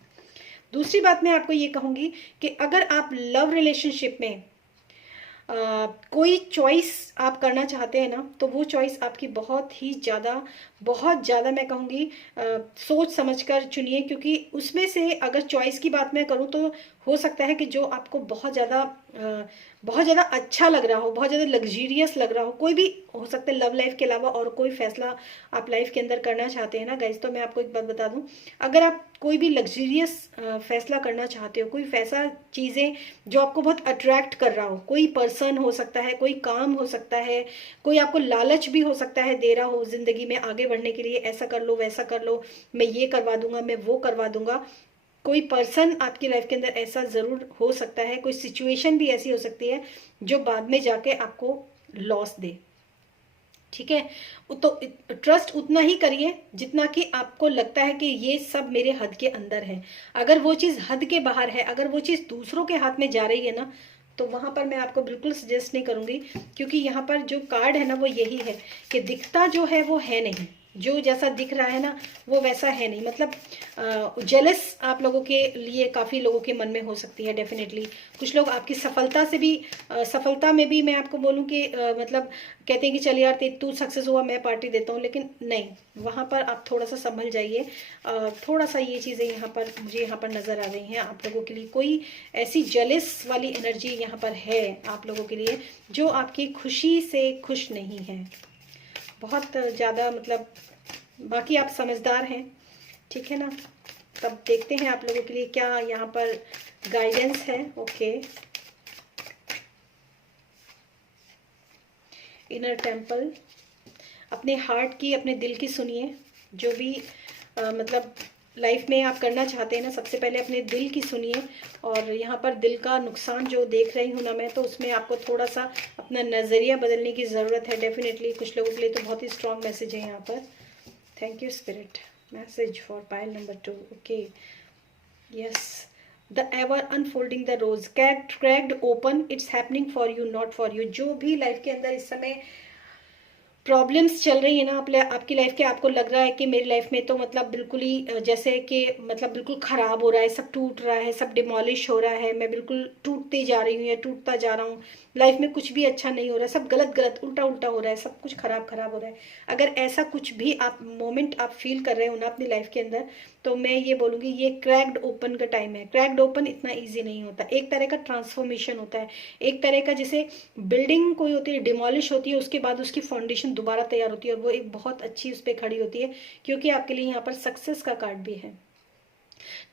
दूसरी बात मैं आपको ये कहूँगी कि अगर आप लव रिलेशनशिप में कोई चॉइस आप करना चाहते हैं ना, तो वो चॉइस आपकी बहुत ज़्यादा मैं कहूँगी सोच समझकर चुनिए। क्योंकि उसमें से अगर चॉइस की बात मैं करूँ तो हो सकता है कि जो आपको बहुत ज़्यादा अच्छा लग रहा हो, बहुत ज़्यादा लग्जीरियस लग रहा हो, कोई भी हो सकता है लव लाइफ के अलावा और कोई फैसला आप लाइफ के अंदर करना चाहते हैं ना गाइज, तो मैं आपको एक बात बता दूं, अगर आप कोई भी लग्जीरियस फैसला करना चाहते हो, कोई ऐसा चीज़ें जो आपको बहुत अट्रैक्ट कर रहा हो, कोई पर्सन हो सकता है, कोई काम हो सकता है, कोई आपको लालच भी हो सकता है दे रहा हो ज़िंदगी में आगे बढ़ने के लिए, ऐसा कर लो वैसा कर लो, मैं ये करवा दूंगा, मैं वो करवा दूंगा। कोई पर्सन आपकी लाइफ के अंदर ऐसा ज़रूर हो सकता है, कोई सिचुएशन भी ऐसी हो सकती है जो बाद में जाके आपको लॉस दे, ठीक है। तो ट्रस्ट उतना ही करिए जितना कि आपको लगता है कि ये सब मेरे हद के अंदर है। अगर वो चीज़ हद के बाहर है, अगर वो चीज़ दूसरों के हाथ में जा रही है ना, तो वहां पर मैं आपको बिल्कुल सजेस्ट नहीं करूंगी। क्योंकि यहाँ पर जो कार्ड है ना वो यही है कि दिखता जो है वो है नहीं, जो जैसा दिख रहा है ना वो वैसा है नहीं। मतलब जेलस आप लोगों के लिए काफ़ी लोगों के मन में हो सकती है डेफिनेटली। कुछ लोग आपकी सफलता से भी सफलता में भी मैं आपको बोलूँ कि मतलब कहते हैं कि चल यार तू सक्सेस हुआ, मैं पार्टी देता हूँ, लेकिन नहीं, वहाँ पर आप थोड़ा सा संभल जाइए। थोड़ा सा ये चीज़ें यहाँ पर मुझे यहाँ पर नज़र आ रही हैं आप लोगों के लिए। कोई ऐसी जेलस वाली एनर्जी यहाँ पर है आप लोगों के लिए जो आपकी खुशी से खुश नहीं है, बहुत ज़्यादा। मतलब बाकी आप समझदार हैं, ठीक है ना। तब देखते हैं आप लोगों के लिए क्या यहाँ पर गाइडेंस है। ओके, इनर टेम्पल, अपने हार्ट की, अपने दिल की सुनिए। जो भी मतलब लाइफ में आप करना चाहते हैं ना, सबसे पहले अपने दिल की सुनिए। और यहाँ पर दिल का नुकसान जो देख रही हूँ ना मैं, तो उसमें आपको थोड़ा सा अपना नज़रिया बदलने की ज़रूरत है डेफिनेटली। कुछ लोगों के लिए तो बहुत ही स्ट्रॉन्ग मैसेज है यहाँ पर। Thank you spirit, message for pile number 2। Okay, yes, the ever unfolding the rose, cracked open, it's happening for you not for you. जो भी लाइफ के अंदर इस समय प्रॉब्लम्स चल रही है ना आपकी लाइफ के, आपको लग रहा है कि मेरी लाइफ में तो मतलब बिल्कुल ही जैसे कि मतलब बिल्कुल खराब हो रहा है, सब टूट रहा है, सब डिमोलिश हो रहा है, मैं बिल्कुल टूटती जा रही हूँ या टूटता जा रहा हूँ, लाइफ में कुछ भी अच्छा नहीं हो रहा है, सब गलत गलत उल्टा उल्टा हो रहा है, सब कुछ खराब खराब हो रहा है। अगर ऐसा कुछ भी आप मोमेंट आप फील कर रहे हो ना अपनी लाइफ के अंदर, तो मैं ये बोलूँगी ये क्रैक्ड ओपन का टाइम है। क्रैक्ड ओपन इतना ईजी नहीं होता, एक तरह का ट्रांसफॉर्मेशन होता है, एक तरह का जैसे बिल्डिंग कोई होती है डिमोलिश होती है, उसके बाद उसकी फाउंडेशन दोबारा तैयार होती है और वो एक बहुत अच्छी उस पर खड़ी होती है, क्योंकि आपके लिए यहाँ पर सक्सेस का कार्ड भी है।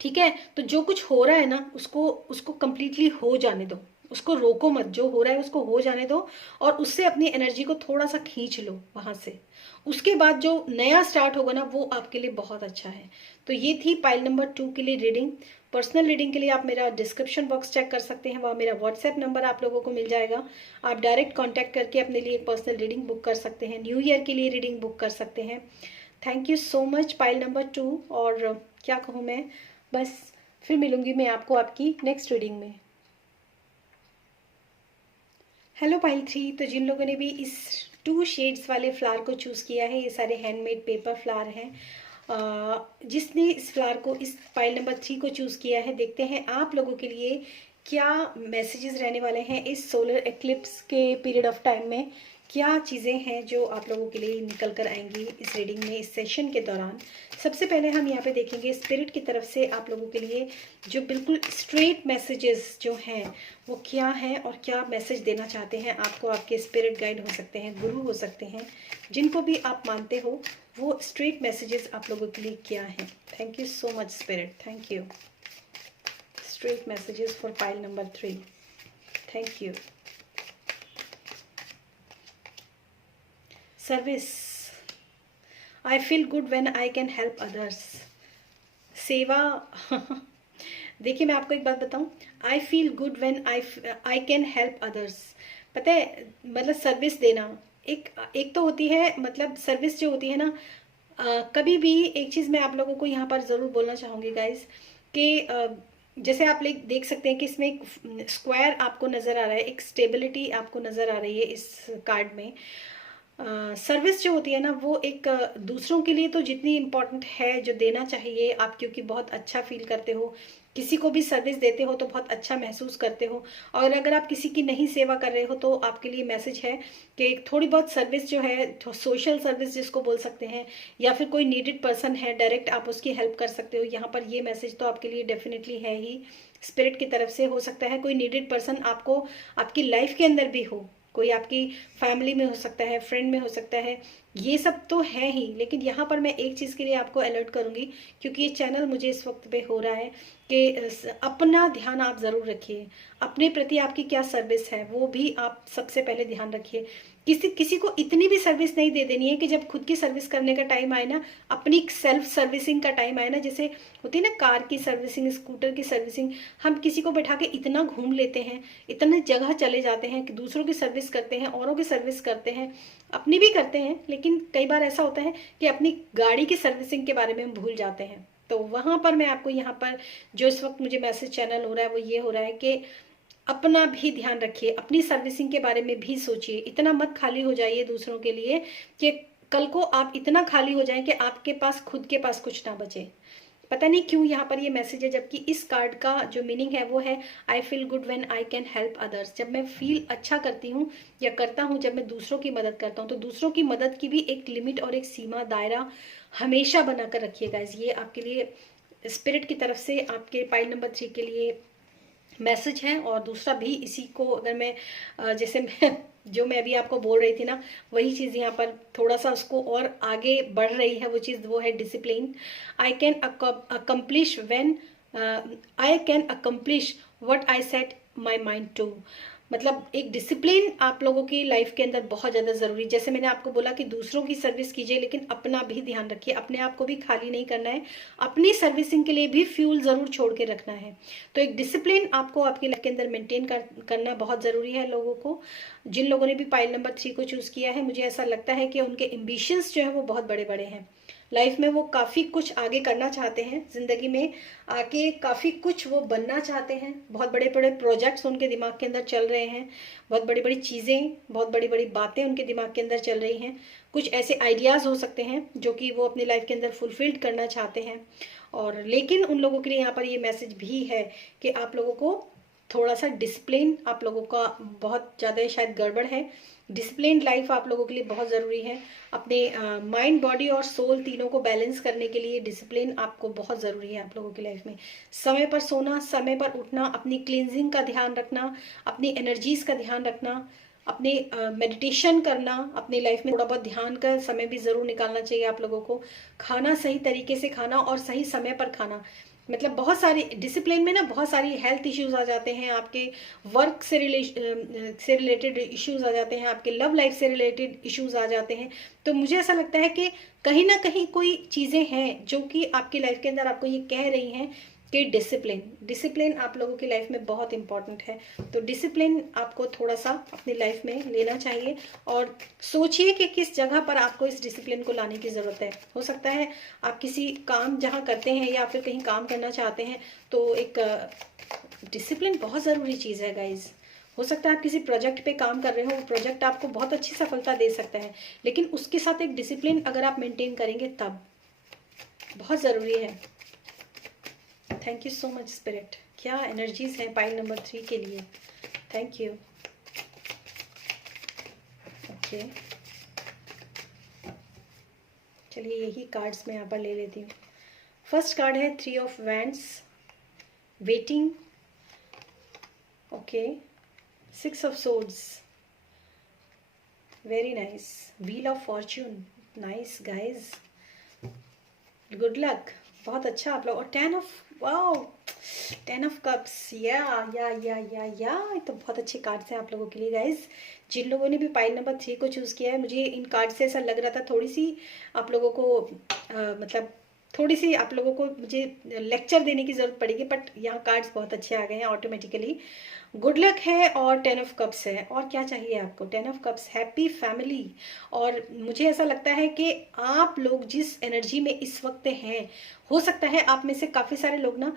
ठीक है, तो जो कुछ हो रहा है ना उसको उसको कंप्लीटली हो जाने दो, उसको रोको मत, जो हो रहा है उसको हो जाने दो और उससे अपनी एनर्जी को थोड़ा सा खींच लो वहां से। उसके बाद जो नया स्टार्ट होगा ना वो आपके लिए बहुत अच्छा है। तो ये थी पाइल नंबर 2 के लिए रीडिंग। पर्सनल रीडिंग के लिए आप मेरा डिस्क्रिप्शन बॉक्स चेक कर सकते हैं, वहाँ मेरा व्हाट्सएप नंबर आप लोगों को मिल जाएगा, आप डायरेक्ट कांटेक्ट करके अपने लिए एक पर्सनल रीडिंग बुक कर सकते हैं, न्यू ईयर के लिए रीडिंग बुक कर सकते हैं। Thank you so much pile number 2। और क्या कहूँ मैं, बस फिर मिलूंगी मैं आपको आपकी नेक्स्ट रीडिंग में। हेलो पाइल 3, तो जिन लोगों ने भी इस 2 शेड्स वाले फ्लावर को चूज़ किया है, ये सारे हैंडमेड पेपर फ्लावर हैं। जिसने इस फ्लावर को, इस पाइल नंबर 3 को चूज़ किया है, देखते हैं आप लोगों के लिए क्या मैसेजेस रहने वाले हैं इस सोलर एक्लिप्स के पीरियड ऑफ टाइम में। क्या चीज़ें हैं जो आप लोगों के लिए निकल कर आएंगी इस रीडिंग में, इस सेशन के दौरान। सबसे पहले हम यहाँ पे देखेंगे स्पिरिट की तरफ से आप लोगों के लिए जो बिल्कुल स्ट्रेट मैसेजेस जो हैं वो क्या हैं और क्या मैसेज देना चाहते हैं आपको। आपके स्पिरिट गाइड हो सकते हैं, गुरु हो सकते हैं, जिनको भी आप मानते हो, वो स्ट्रेट मैसेजेस आप लोगों के लिए क्या हैं। Thank you so much spirit, thank you. Straight messages for pile number 3, thank you. Service, I feel good when I can help others. सेवा देखिए मैं आपको एक बात बताऊं, I feel good when I can help others. पता है मतलब सर्विस देना एक एक तो होती है, मतलब सर्विस जो होती है ना, कभी भी एक चीज़ मैं आप लोगों को यहाँ पर ज़रूर बोलना चाहूँगी गाइज कि जैसे आप लोग देख सकते हैं कि इसमें एक स्क्वायर आपको नज़र आ रहा है, एक स्टेबिलिटी आपको नज़र आ रही है इस कार्ड में। सर्विस जो होती है ना वो एक दूसरों के लिए तो जितनी इम्पोर्टेंट है, जो देना चाहिए आप, क्योंकि बहुत अच्छा फील करते हो, किसी को भी सर्विस देते हो तो बहुत अच्छा महसूस करते हो। और अगर आप किसी की नहीं सेवा कर रहे हो तो आपके लिए मैसेज है कि थोड़ी बहुत सर्विस जो है, सोशल सर्विस जिसको बोल सकते हैं, या फिर कोई नीडेड पर्सन है डायरेक्ट आप उसकी हेल्प कर सकते हो। यहाँ पर ये मैसेज तो आपके लिए डेफिनेटली है ही, स्पिरिट की तरफ से। हो सकता है कोई नीडेड पर्सन आपको आपकी लाइफ के अंदर भी हो, कोई आपकी फैमिली में हो सकता है, फ्रेंड में हो सकता है, ये सब तो है ही। लेकिन यहाँ पर मैं एक चीज़ के लिए आपको अलर्ट करूँगी, क्योंकि ये चैनल मुझे इस वक्त पे हो रहा है कि अपना ध्यान आप ज़रूर रखिए, अपने प्रति आपकी क्या सर्विस है वो भी आप सबसे पहले ध्यान रखिए। किसी को इतनी भी सर्विस नहीं दे देनी है कि जब खुद की सर्विस करने का टाइम आए ना, अपनी सेल्फ सर्विसिंग का टाइम आए ना, जैसे होती है ना कार की सर्विसिंग, स्कूटर की सर्विसिंग, हम किसी को बैठा के इतना घूम लेते हैं, इतने जगह चले जाते हैं कि दूसरों की सर्विस करते हैं, औरों की सर्विस करते हैं, अपनी भी करते हैं, लेकिन कई बार ऐसा होता है कि अपनी गाड़ी की सर्विसिंग के बारे में हम भूल जाते हैं। तो वहां पर मैं आपको यहाँ पर जो इस वक्त मुझे मैसेज चैनल हो रहा है वो ये हो रहा है कि अपना भी ध्यान रखिए, अपनी सर्विसिंग के बारे में भी सोचिए। इतना मत खाली हो जाइए दूसरों के लिए कि कल को आप इतना खाली हो जाएं कि आपके पास खुद के पास कुछ ना बचे। पता नहीं क्यों यहाँ पर ये मैसेज है, जबकि इस कार्ड का जो मीनिंग है वो है I feel good when I can help others. जब मैं फील अच्छा करती हूँ या करता हूँ, जब मैं दूसरों की मदद करता हूँ, तो दूसरों की मदद की भी एक लिमिट और एक सीमा, दायरा हमेशा बनाकर रखिएगा। ये आपके लिए स्पिरिट की तरफ से आपके पाइल नंबर 3 के लिए मैसेज है। और दूसरा भी इसी को अगर मैं जैसे मैं जो मैं अभी आपको बोल रही थी ना, वही चीज़ यहाँ पर थोड़ा सा उसको और आगे बढ़ रही है। वो चीज़ वो है discipline. I can accomplish when I can accomplish what I set my mind to. मतलब एक डिसिप्लिन आप लोगों की लाइफ के अंदर बहुत ज़्यादा ज़रूरी। जैसे मैंने आपको बोला कि दूसरों की सर्विस कीजिए, लेकिन अपना भी ध्यान रखिए, अपने आप को भी खाली नहीं करना है, अपनी सर्विसिंग के लिए भी फ्यूल ज़रूर छोड़ के रखना है। तो एक डिसिप्लिन आपको आपकी लाइफ के अंदर मेंटेन करना बहुत ज़रूरी है लोगों को। जिन लोगों ने भी पाइल नंबर 3 को चूज़ किया है, मुझे ऐसा लगता है कि उनके एम्बिशंस जो है वो बहुत बड़े बड़े हैं। लाइफ में वो काफ़ी कुछ आगे करना चाहते हैं, ज़िंदगी में आके काफ़ी कुछ वो बनना चाहते हैं। बहुत बड़े बड़े प्रोजेक्ट्स उनके दिमाग के अंदर चल रहे हैं, बहुत बड़ी बड़ी चीज़ें, बहुत बड़ी बड़ी बातें उनके दिमाग के अंदर चल रही हैं। कुछ ऐसे आइडियाज़ हो सकते हैं जो कि वो अपनी लाइफ के अंदर फुलफिल्ड करना चाहते हैं। और लेकिन उन लोगों के लिए यहाँ पर ये मैसेज भी है कि आप लोगों को थोड़ा सा डिसिप्लिन, आप लोगों का बहुत ज़्यादा शायद गड़बड़ है। डिसिप्लिन लाइफ आप लोगों के लिए बहुत ज़रूरी है। अपने माइंड, बॉडी और सोल तीनों को बैलेंस करने के लिए डिसिप्लिन आपको बहुत ज़रूरी है आप लोगों की लाइफ में। समय पर सोना, समय पर उठना, अपनी क्लींजिंग का ध्यान रखना, अपनी एनर्जीज का ध्यान रखना, अपने मेडिटेशन करना, अपनी लाइफ में थोड़ा बहुत ध्यान का समय भी ज़रूर निकालना चाहिए आप लोगों को। खाना सही तरीके से खाना और सही समय पर खाना। मतलब बहुत सारी डिसिप्लिन में ना बहुत सारी हेल्थ इश्यूज आ जाते हैं, आपके वर्क से रिलेटेड इश्यूज आ जाते हैं, आपके लव लाइफ से रिलेटेड इश्यूज आ जाते हैं। तो मुझे ऐसा लगता है कि कहीं ना कहीं कोई चीज़ें हैं जो कि आपकी लाइफ के अंदर आपको ये कह रही हैं कि डिसिप्लिन आप लोगों की लाइफ में बहुत इंपॉर्टेंट है। तो डिसिप्लिन आपको थोड़ा सा अपनी लाइफ में लेना चाहिए और सोचिए कि किस जगह पर आपको इस डिसिप्लिन को लाने की ज़रूरत है। हो सकता है आप किसी काम जहाँ करते हैं या फिर कहीं काम करना चाहते हैं, तो एक डिसिप्लिन बहुत ज़रूरी चीज़ है गाइज। हो सकता है आप किसी प्रोजेक्ट पे काम कर रहे हो, वो प्रोजेक्ट आपको बहुत अच्छी सफलता दे सकता है, लेकिन उसके साथ एक डिसिप्लिन अगर आप मेंटेन करेंगे तब बहुत ज़रूरी है। Thank you so much spirit. क्या एनर्जीज हैं पाइल नंबर 3 के लिए। Thank you. ओके, चलिए यही कार्ड्स मैं यहाँ पर ले लेती हूँ। फर्स्ट कार्ड है 3 of wands, waiting. Okay, 6 of swords, very nice. Wheel of Fortune, nice guys, good luck, बहुत अच्छा आप लोग। और 10 ऑफ, वाओ, 10 ऑफ कप्स, या ये तो बहुत अच्छे कार्ड्स हैं आप लोगों के लिए गाइज। जिन लोगों ने भी पाइल नंबर 3 को चूज़ किया है, मुझे इन कार्ड से ऐसा लग रहा था थोड़ी सी आप लोगों को मतलब थोड़ी सी आप लोगों को मुझे लेक्चर देने की ज़रूरत पड़ेगी, बट यहाँ कार्ड्स बहुत अच्छे आ गए हैं ऑटोमेटिकली। गुड लक है और 10 ऑफ कप्स है। और क्या चाहिए आपको? 10 ऑफ कप्स, हैप्पी फैमिली। और मुझे ऐसा लगता है कि आप लोग जिस एनर्जी में इस वक्त हैं, हो सकता है आप में से काफ़ी सारे लोग ना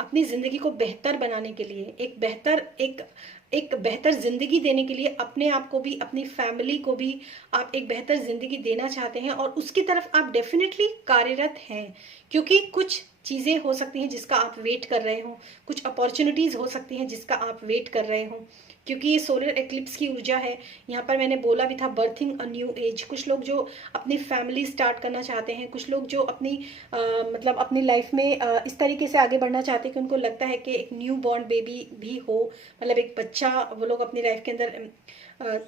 अपनी ज़िंदगी को बेहतर बनाने के लिए, एक बेहतर ज़िंदगी देने के लिए अपने आप को भी, अपनी फैमिली को भी आप एक बेहतर ज़िंदगी देना चाहते हैं और उसकी तरफ आप डेफिनेटली कार्यरत हैं। क्योंकि कुछ चीज़ें हो सकती हैं जिसका आप वेट कर रहे हो, कुछ अपॉर्चुनिटीज़ हो सकती हैं जिसका आप वेट कर रहे हो, क्योंकि ये सोलर एक्लिप्स की ऊर्जा है। यहाँ पर मैंने बोला भी था बर्थिंग अ न्यू एज। कुछ लोग जो अपनी फैमिली स्टार्ट करना चाहते हैं, कुछ लोग जो अपनी मतलब अपनी लाइफ में इस तरीके से आगे बढ़ना चाहते हैं कि उनको लगता है कि एक न्यू बॉर्न बेबी भी हो, मतलब एक बच्चा वो लोग अपनी लाइफ के अंदर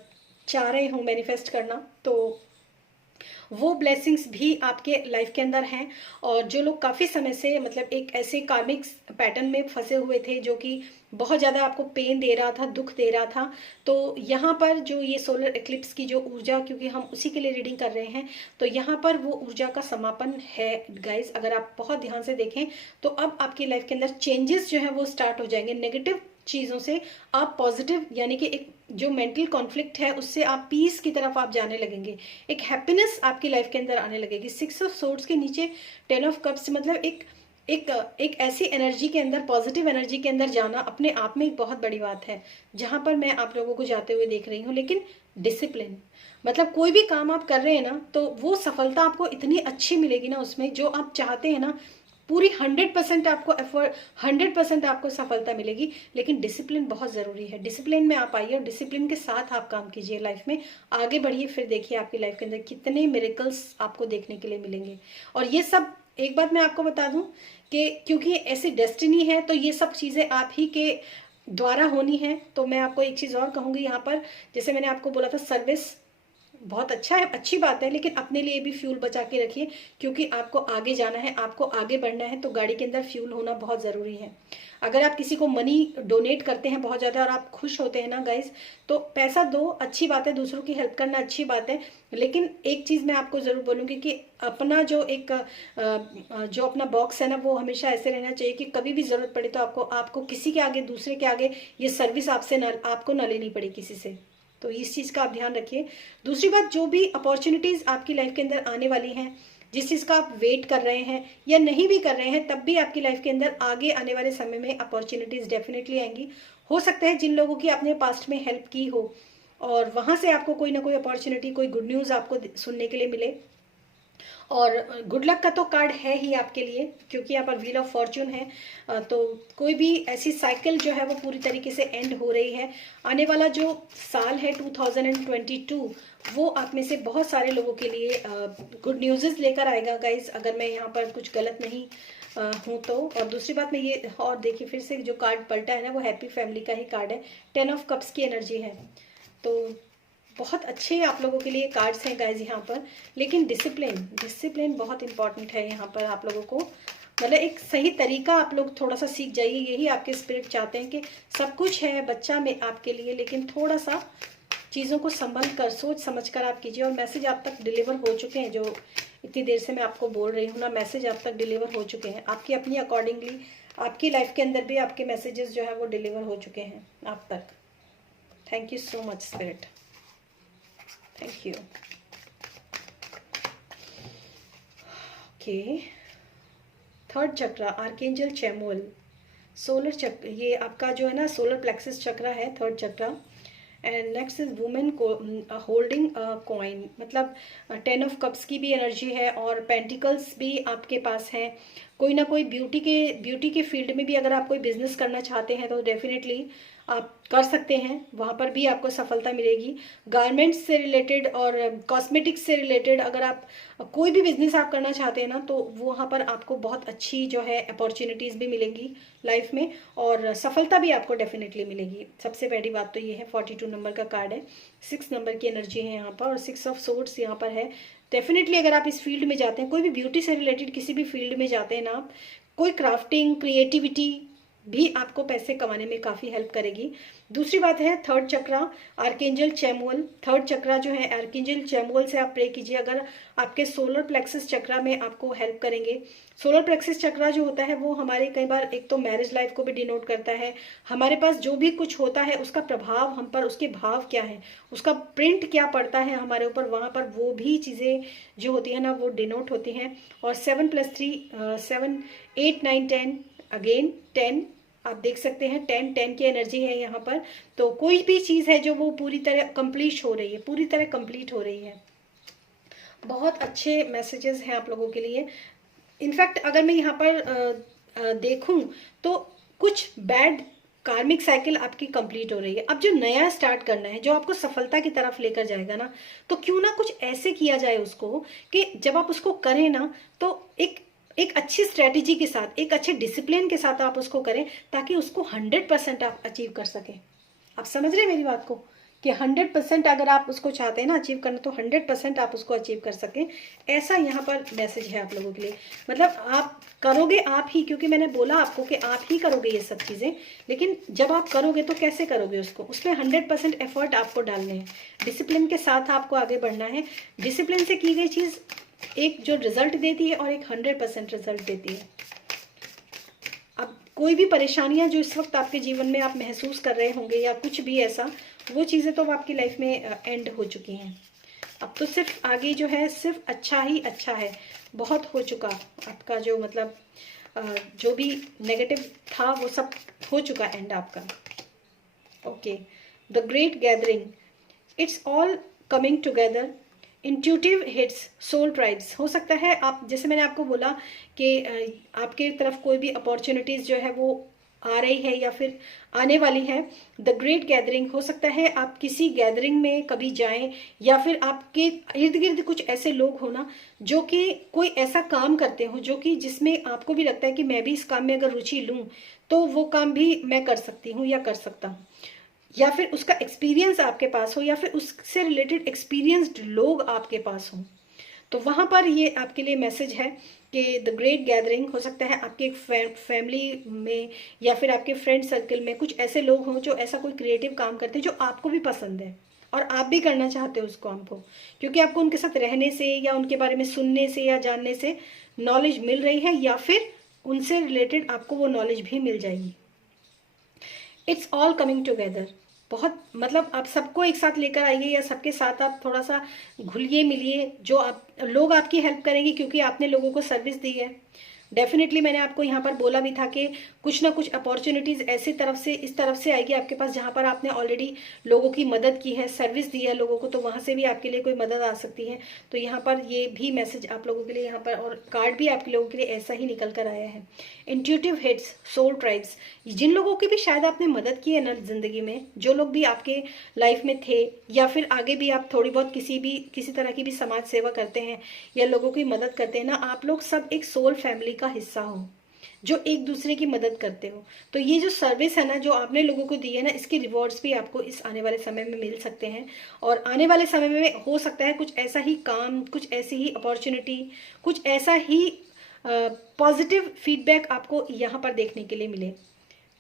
चाह रहे हो मैनिफेस्ट करना, तो वो ब्लेसिंग्स भी आपके लाइफ के अंदर हैं। और जो लोग काफ़ी समय से मतलब एक ऐसे कार्मिक पैटर्न में फंसे हुए थे जो कि बहुत ज़्यादा आपको पेन दे रहा था, दुख दे रहा था, तो यहाँ पर जो ये सोलर एक्लिप्स की जो ऊर्जा, क्योंकि हम उसी के लिए रीडिंग कर रहे हैं, तो यहाँ पर वो ऊर्जा का समापन है गाइज। अगर आप बहुत ध्यान से देखें तो अब आपकी लाइफ के अंदर चेंजेस जो है वो स्टार्ट हो जाएंगे। नेगेटिव चीज़ों से आप पॉजिटिव, यानी कि एक जो मेंटल कॉन्फ्लिक्ट है उससे आप पीस की तरफ आप जाने लगेंगे, एक हैप्पीनेस आपकी लाइफ के अंदर आने लगेगी। 6 ऑफ सोर्ड्स के नीचे 10 ऑफ कप्स, मतलब एक ऐसी एनर्जी के अंदर, पॉजिटिव एनर्जी के अंदर जाना अपने आप में एक बहुत बड़ी बात है, जहां पर मैं आप लोगों को जाते हुए देख रही हूँ। लेकिन डिसिप्लिन, मतलब कोई भी काम आप कर रहे हैं ना, तो वो सफलता आपको इतनी अच्छी मिलेगी ना उसमें, जो आप चाहते हैं ना, पूरी 100% आपको एफर्ट, 100% आपको सफलता मिलेगी। लेकिन डिसिप्लिन बहुत ज़रूरी है। डिसिप्लिन में आप आइए और डिसिप्लिन के साथ आप काम कीजिए, लाइफ में आगे बढ़िए, फिर देखिए आपकी लाइफ के अंदर कितने मिरेकल्स आपको देखने के लिए मिलेंगे। और ये सब, एक बात मैं आपको बता दूं कि क्योंकि ऐसी डेस्टिनी है, तो ये सब चीज़ें आप ही के द्वारा होनी है। तो मैं आपको एक चीज़ और कहूँगी यहाँ पर, जैसे मैंने आपको बोला था सर्विस बहुत अच्छा है, अच्छी बात है, लेकिन अपने लिए भी फ्यूल बचा के रखिए, क्योंकि आपको आगे जाना है, आपको आगे बढ़ना है, तो गाड़ी के अंदर फ्यूल होना बहुत ज़रूरी है। अगर आप किसी को मनी डोनेट करते हैं बहुत ज़्यादा और आप खुश होते हैं ना गाइज, तो पैसा दो, अच्छी बात है, दूसरों की हेल्प करना अच्छी बात है, लेकिन एक चीज़ मैं आपको ज़रूर बोलूँगी कि अपना जो अपना बॉक्स है ना, वो हमेशा ऐसे रहना चाहिए कि कभी भी ज़रूरत पड़े तो आपको किसी के आगे, दूसरे के आगे ये सर्विस आपको ना लेनी पड़े किसी से। तो इस चीज़ का आप ध्यान रखिए। दूसरी बात, जो भी अपॉर्चुनिटीज़ आपकी लाइफ के अंदर आने वाली हैं, जिस चीज़ का आप वेट कर रहे हैं या नहीं भी कर रहे हैं, तब भी आपकी लाइफ के अंदर आगे आने वाले समय में अपॉर्चुनिटीज़ डेफिनेटली आएंगी। हो सकता है जिन लोगों की आपने पास्ट में हेल्प की हो और वहाँ से आपको कोई ना कोई अपॉर्चुनिटी, कोई गुड न्यूज़ आपको सुनने के लिए मिले। और गुड लक का तो कार्ड है ही आपके लिए, क्योंकि यहाँ पर व्हील ऑफ फॉर्च्यून है। तो कोई भी ऐसी साइकिल जो है वो पूरी तरीके से एंड हो रही है। आने वाला जो साल है 2022, वो आप में से बहुत सारे लोगों के लिए गुड न्यूज़ लेकर आएगा गाइज, अगर मैं यहाँ पर कुछ गलत नहीं हूँ तो। और दूसरी बात मैं ये, और देखिए फिर से जो कार्ड पलटा है ना, वो हैप्पी फैमिली का ही कार्ड है। 10 ऑफ कप्स की एनर्जी है। तो बहुत अच्छे आप लोगों के लिए कार्ड्स हैं गाइज यहाँ पर। लेकिन डिसिप्लिन बहुत इंपॉर्टेंट है यहाँ पर आप लोगों को। मतलब एक सही तरीका आप लोग थोड़ा सा सीख जाइए, यही आपके स्पिरिट चाहते हैं कि सब कुछ है बच्चा में आपके लिए, लेकिन थोड़ा सा चीज़ों को संभल कर, सोच समझ कर आप कीजिए। और मैसेज आप तक डिलीवर हो चुके हैं, जो इतनी देर से मैं आपको बोल रही हूँ ना, मैसेज आप तक डिलीवर हो चुके हैं। आपकी अपनी अकॉर्डिंगली आपकी लाइफ के अंदर भी आपके मैसेजेस जो है वो डिलीवर हो चुके हैं आप तक। Thank you so much spirit, thank you. Okay, third चक्र आर्कएंजल चैमुअल, सोलर चक्र, ये आपका जो है ना सोलर प्लेक्सस चक्र है, थर्ड चक्र। And next is women holding coin, मतलब 10 ऑफ कप्स की भी एनर्जी है और पेंटिकल्स भी आपके पास हैं। कोई ना कोई ब्यूटी के फील्ड में भी अगर आप कोई बिजनेस करना चाहते हैं तो डेफिनेटली आप कर सकते हैं, वहाँ पर भी आपको सफलता मिलेगी। गारमेंट्स से रिलेटेड और कॉस्मेटिक्स से रिलेटेड अगर आप कोई भी बिजनेस आप करना चाहते हैं ना, तो वहाँ पर आपको बहुत अच्छी जो है अपॉर्चुनिटीज़ भी मिलेंगी लाइफ में, और सफलता भी आपको डेफिनेटली मिलेगी। सबसे पहली बात तो ये है, 42 नंबर का कार्ड है, 6 नंबर की एनर्जी है यहाँ पर, और 6 ऑफ सोर्ड्स यहाँ पर है। डेफिनेटली अगर आप इस फील्ड में जाते हैं, कोई भी ब्यूटी से रिलेटेड किसी भी फील्ड में जाते हैं ना आप, कोई क्राफ्टिंग, क्रिएटिविटी भी आपको पैसे कमाने में काफ़ी हेल्प करेगी। दूसरी बात है थर्ड चक्रा आर्कएंजल चैमुअल, थर्ड चक्रा जो है आर्कएंजल चैमुअल से आप प्रे कीजिए, अगर आपके सोलर प्लेक्सस चक्रा में आपको हेल्प करेंगे। सोलर प्लेक्सस चक्रा जो होता है वो हमारे कई बार एक तो मैरिज लाइफ को भी डिनोट करता है। हमारे पास जो भी कुछ होता है उसका प्रभाव हम पर, उसके भाव क्या है, उसका प्रिंट क्या पड़ता है हमारे ऊपर, वहाँ पर वो भी चीज़ें जो होती है ना वो डिनोट होती हैं। और 7 + 3 7 8 9 10, अगेन 10 आप देख सकते हैं, 10 की एनर्जी है यहाँ पर। तो कोई भी चीज़ है जो वो पूरी तरह कंप्लीट हो रही है, पूरी तरह कंप्लीट हो रही है। बहुत अच्छे मैसेजेस हैं आप लोगों के लिए। इनफैक्ट अगर मैं यहाँ पर देखूं तो कुछ बैड कार्मिक साइकिल आपकी कंप्लीट हो रही है। अब जो नया स्टार्ट करना है, जो आपको सफलता की तरफ लेकर जाएगा ना, तो क्यों ना कुछ ऐसे किया जाए उसको कि जब आप उसको करें ना, तो एक अच्छी स्ट्रेटेजी के साथ, एक अच्छे डिसिप्लिन के साथ आप उसको करें, ताकि उसको 100% आप अचीव कर सकें। आप समझ रहे हैं मेरी बात को, कि 100% अगर आप उसको चाहते हैं ना अचीव करना, तो 100% आप उसको अचीव कर सकें। ऐसा यहाँ पर मैसेज है आप लोगों के लिए। मतलब आप करोगे आप ही, क्योंकि मैंने बोला आपको कि आप ही करोगे ये सब चीज़ें, लेकिन जब आप करोगे तो कैसे करोगे उसको, उसमें 100% एफर्ट आपको डालने हैं, डिसिप्लिन के साथ आपको आगे बढ़ना है। डिसिप्लिन से की गई चीज़ एक जो रिजल्ट देती है और एक 100% रिजल्ट देती है। अब कोई भी परेशानियां जो इस वक्त आपके जीवन में आप महसूस कर रहे होंगे या कुछ भी ऐसा, वो चीज़ें तो आपकी लाइफ में एंड हो चुकी हैं। अब तो सिर्फ आगे जो है सिर्फ अच्छा ही अच्छा है। बहुत हो चुका आपका जो, मतलब जो भी नेगेटिव था वो सब हो चुका एंड आपका। Okay, the great gathering, it's all coming together, intuitive hits, soul prides. हो सकता है आप, जैसे मैंने आपको बोला कि आपके तरफ कोई भी अपॉर्चुनिटीज़ जो है वो आ रही है या फिर आने वाली है। द ग्रेट गैदरिंग, हो सकता है आप किसी गैदरिंग में कभी जाएं, या फिर आपके इर्द गिर्द कुछ ऐसे लोग हो ना जो कि कोई ऐसा काम करते हो जो कि जिसमें आपको भी लगता है कि मैं भी इस काम में अगर रुचि लूँ तो वो काम भी मैं कर सकती हूँ या कर सकता हूँ, या फिर उसका एक्सपीरियंस आपके पास हो, या फिर उससे रिलेटेड एक्सपीरियंस्ड लोग आपके पास हों। तो वहाँ पर ये आपके लिए मैसेज है कि द ग्रेट गैदरिंग, हो सकता है आपके फैमिली में या फिर आपके फ्रेंड सर्कल में कुछ ऐसे लोग हों जो ऐसा कोई क्रिएटिव काम करते हैं जो आपको भी पसंद है और आप भी करना चाहते हो उस काम को, क्योंकि आपको उनके साथ रहने से या उनके बारे में सुनने से या जानने से नॉलेज मिल रही है, या फिर उनसे रिलेटेड आपको वो नॉलेज भी मिल जाएगी। इट्स ऑल कमिंग टुगेदर, बहुत मतलब आप सबको एक साथ लेकर आइए या सबके साथ आप थोड़ा सा घुलिए मिलिए, जो आप लोग आपकी हेल्प करेंगे क्योंकि आपने लोगों को सर्विस दी है। डेफिनेटली मैंने आपको यहाँ पर बोला भी था कि कुछ ना कुछ अपॉर्चुनिटीज ऐसी तरफ से इस तरफ से आएगी आपके पास, जहाँ पर आपने ऑलरेडी लोगों की मदद की है, सर्विस दी है लोगों को, तो वहाँ से भी आपके लिए कोई मदद आ सकती है। तो यहाँ पर ये भी मैसेज आप लोगों के लिए यहाँ पर, और कार्ड भी आपके लोगों के लिए ऐसा ही निकल कर आया है। इंट्यूटिव हिट्स, सोल ट्राइब्स, जिन लोगों की भी शायद आपने मदद की है ना जिंदगी में, जो लोग भी आपके लाइफ में थे या फिर आगे भी आप थोड़ी बहुत किसी तरह की भी समाज सेवा करते हैं या लोगों की मदद करते हैं ना, आप लोग सब एक सोल फैमिली का हिस्सा हो जो एक दूसरे की मदद करते हो। तो ये जो सर्विस है ना जो आपने लोगों को दी है ना, इसके रिवॉर्ड्स भी आपको इस आने वाले समय में मिल सकते हैं। और आने वाले समय में हो सकता है कुछ ऐसा ही काम, कुछ ऐसी ही अपॉर्चुनिटी, कुछ ऐसा ही पॉजिटिव फीडबैक आपको यहाँ पर देखने के लिए मिले।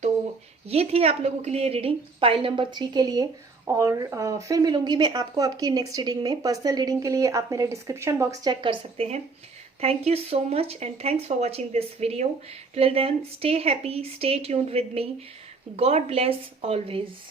तो ये थी आप लोगों के लिए रीडिंग पाइल नंबर 3 के लिए। और फिर मिलूंगी मैं आपको आपकी नेक्स्ट रीडिंग में। पर्सनल रीडिंग के लिए आप मेरा डिस्क्रिप्शन बॉक्स चेक कर सकते हैं। Thank you so much and thanks for watching this video. Till then, stay happy, stay tuned with me. God bless always.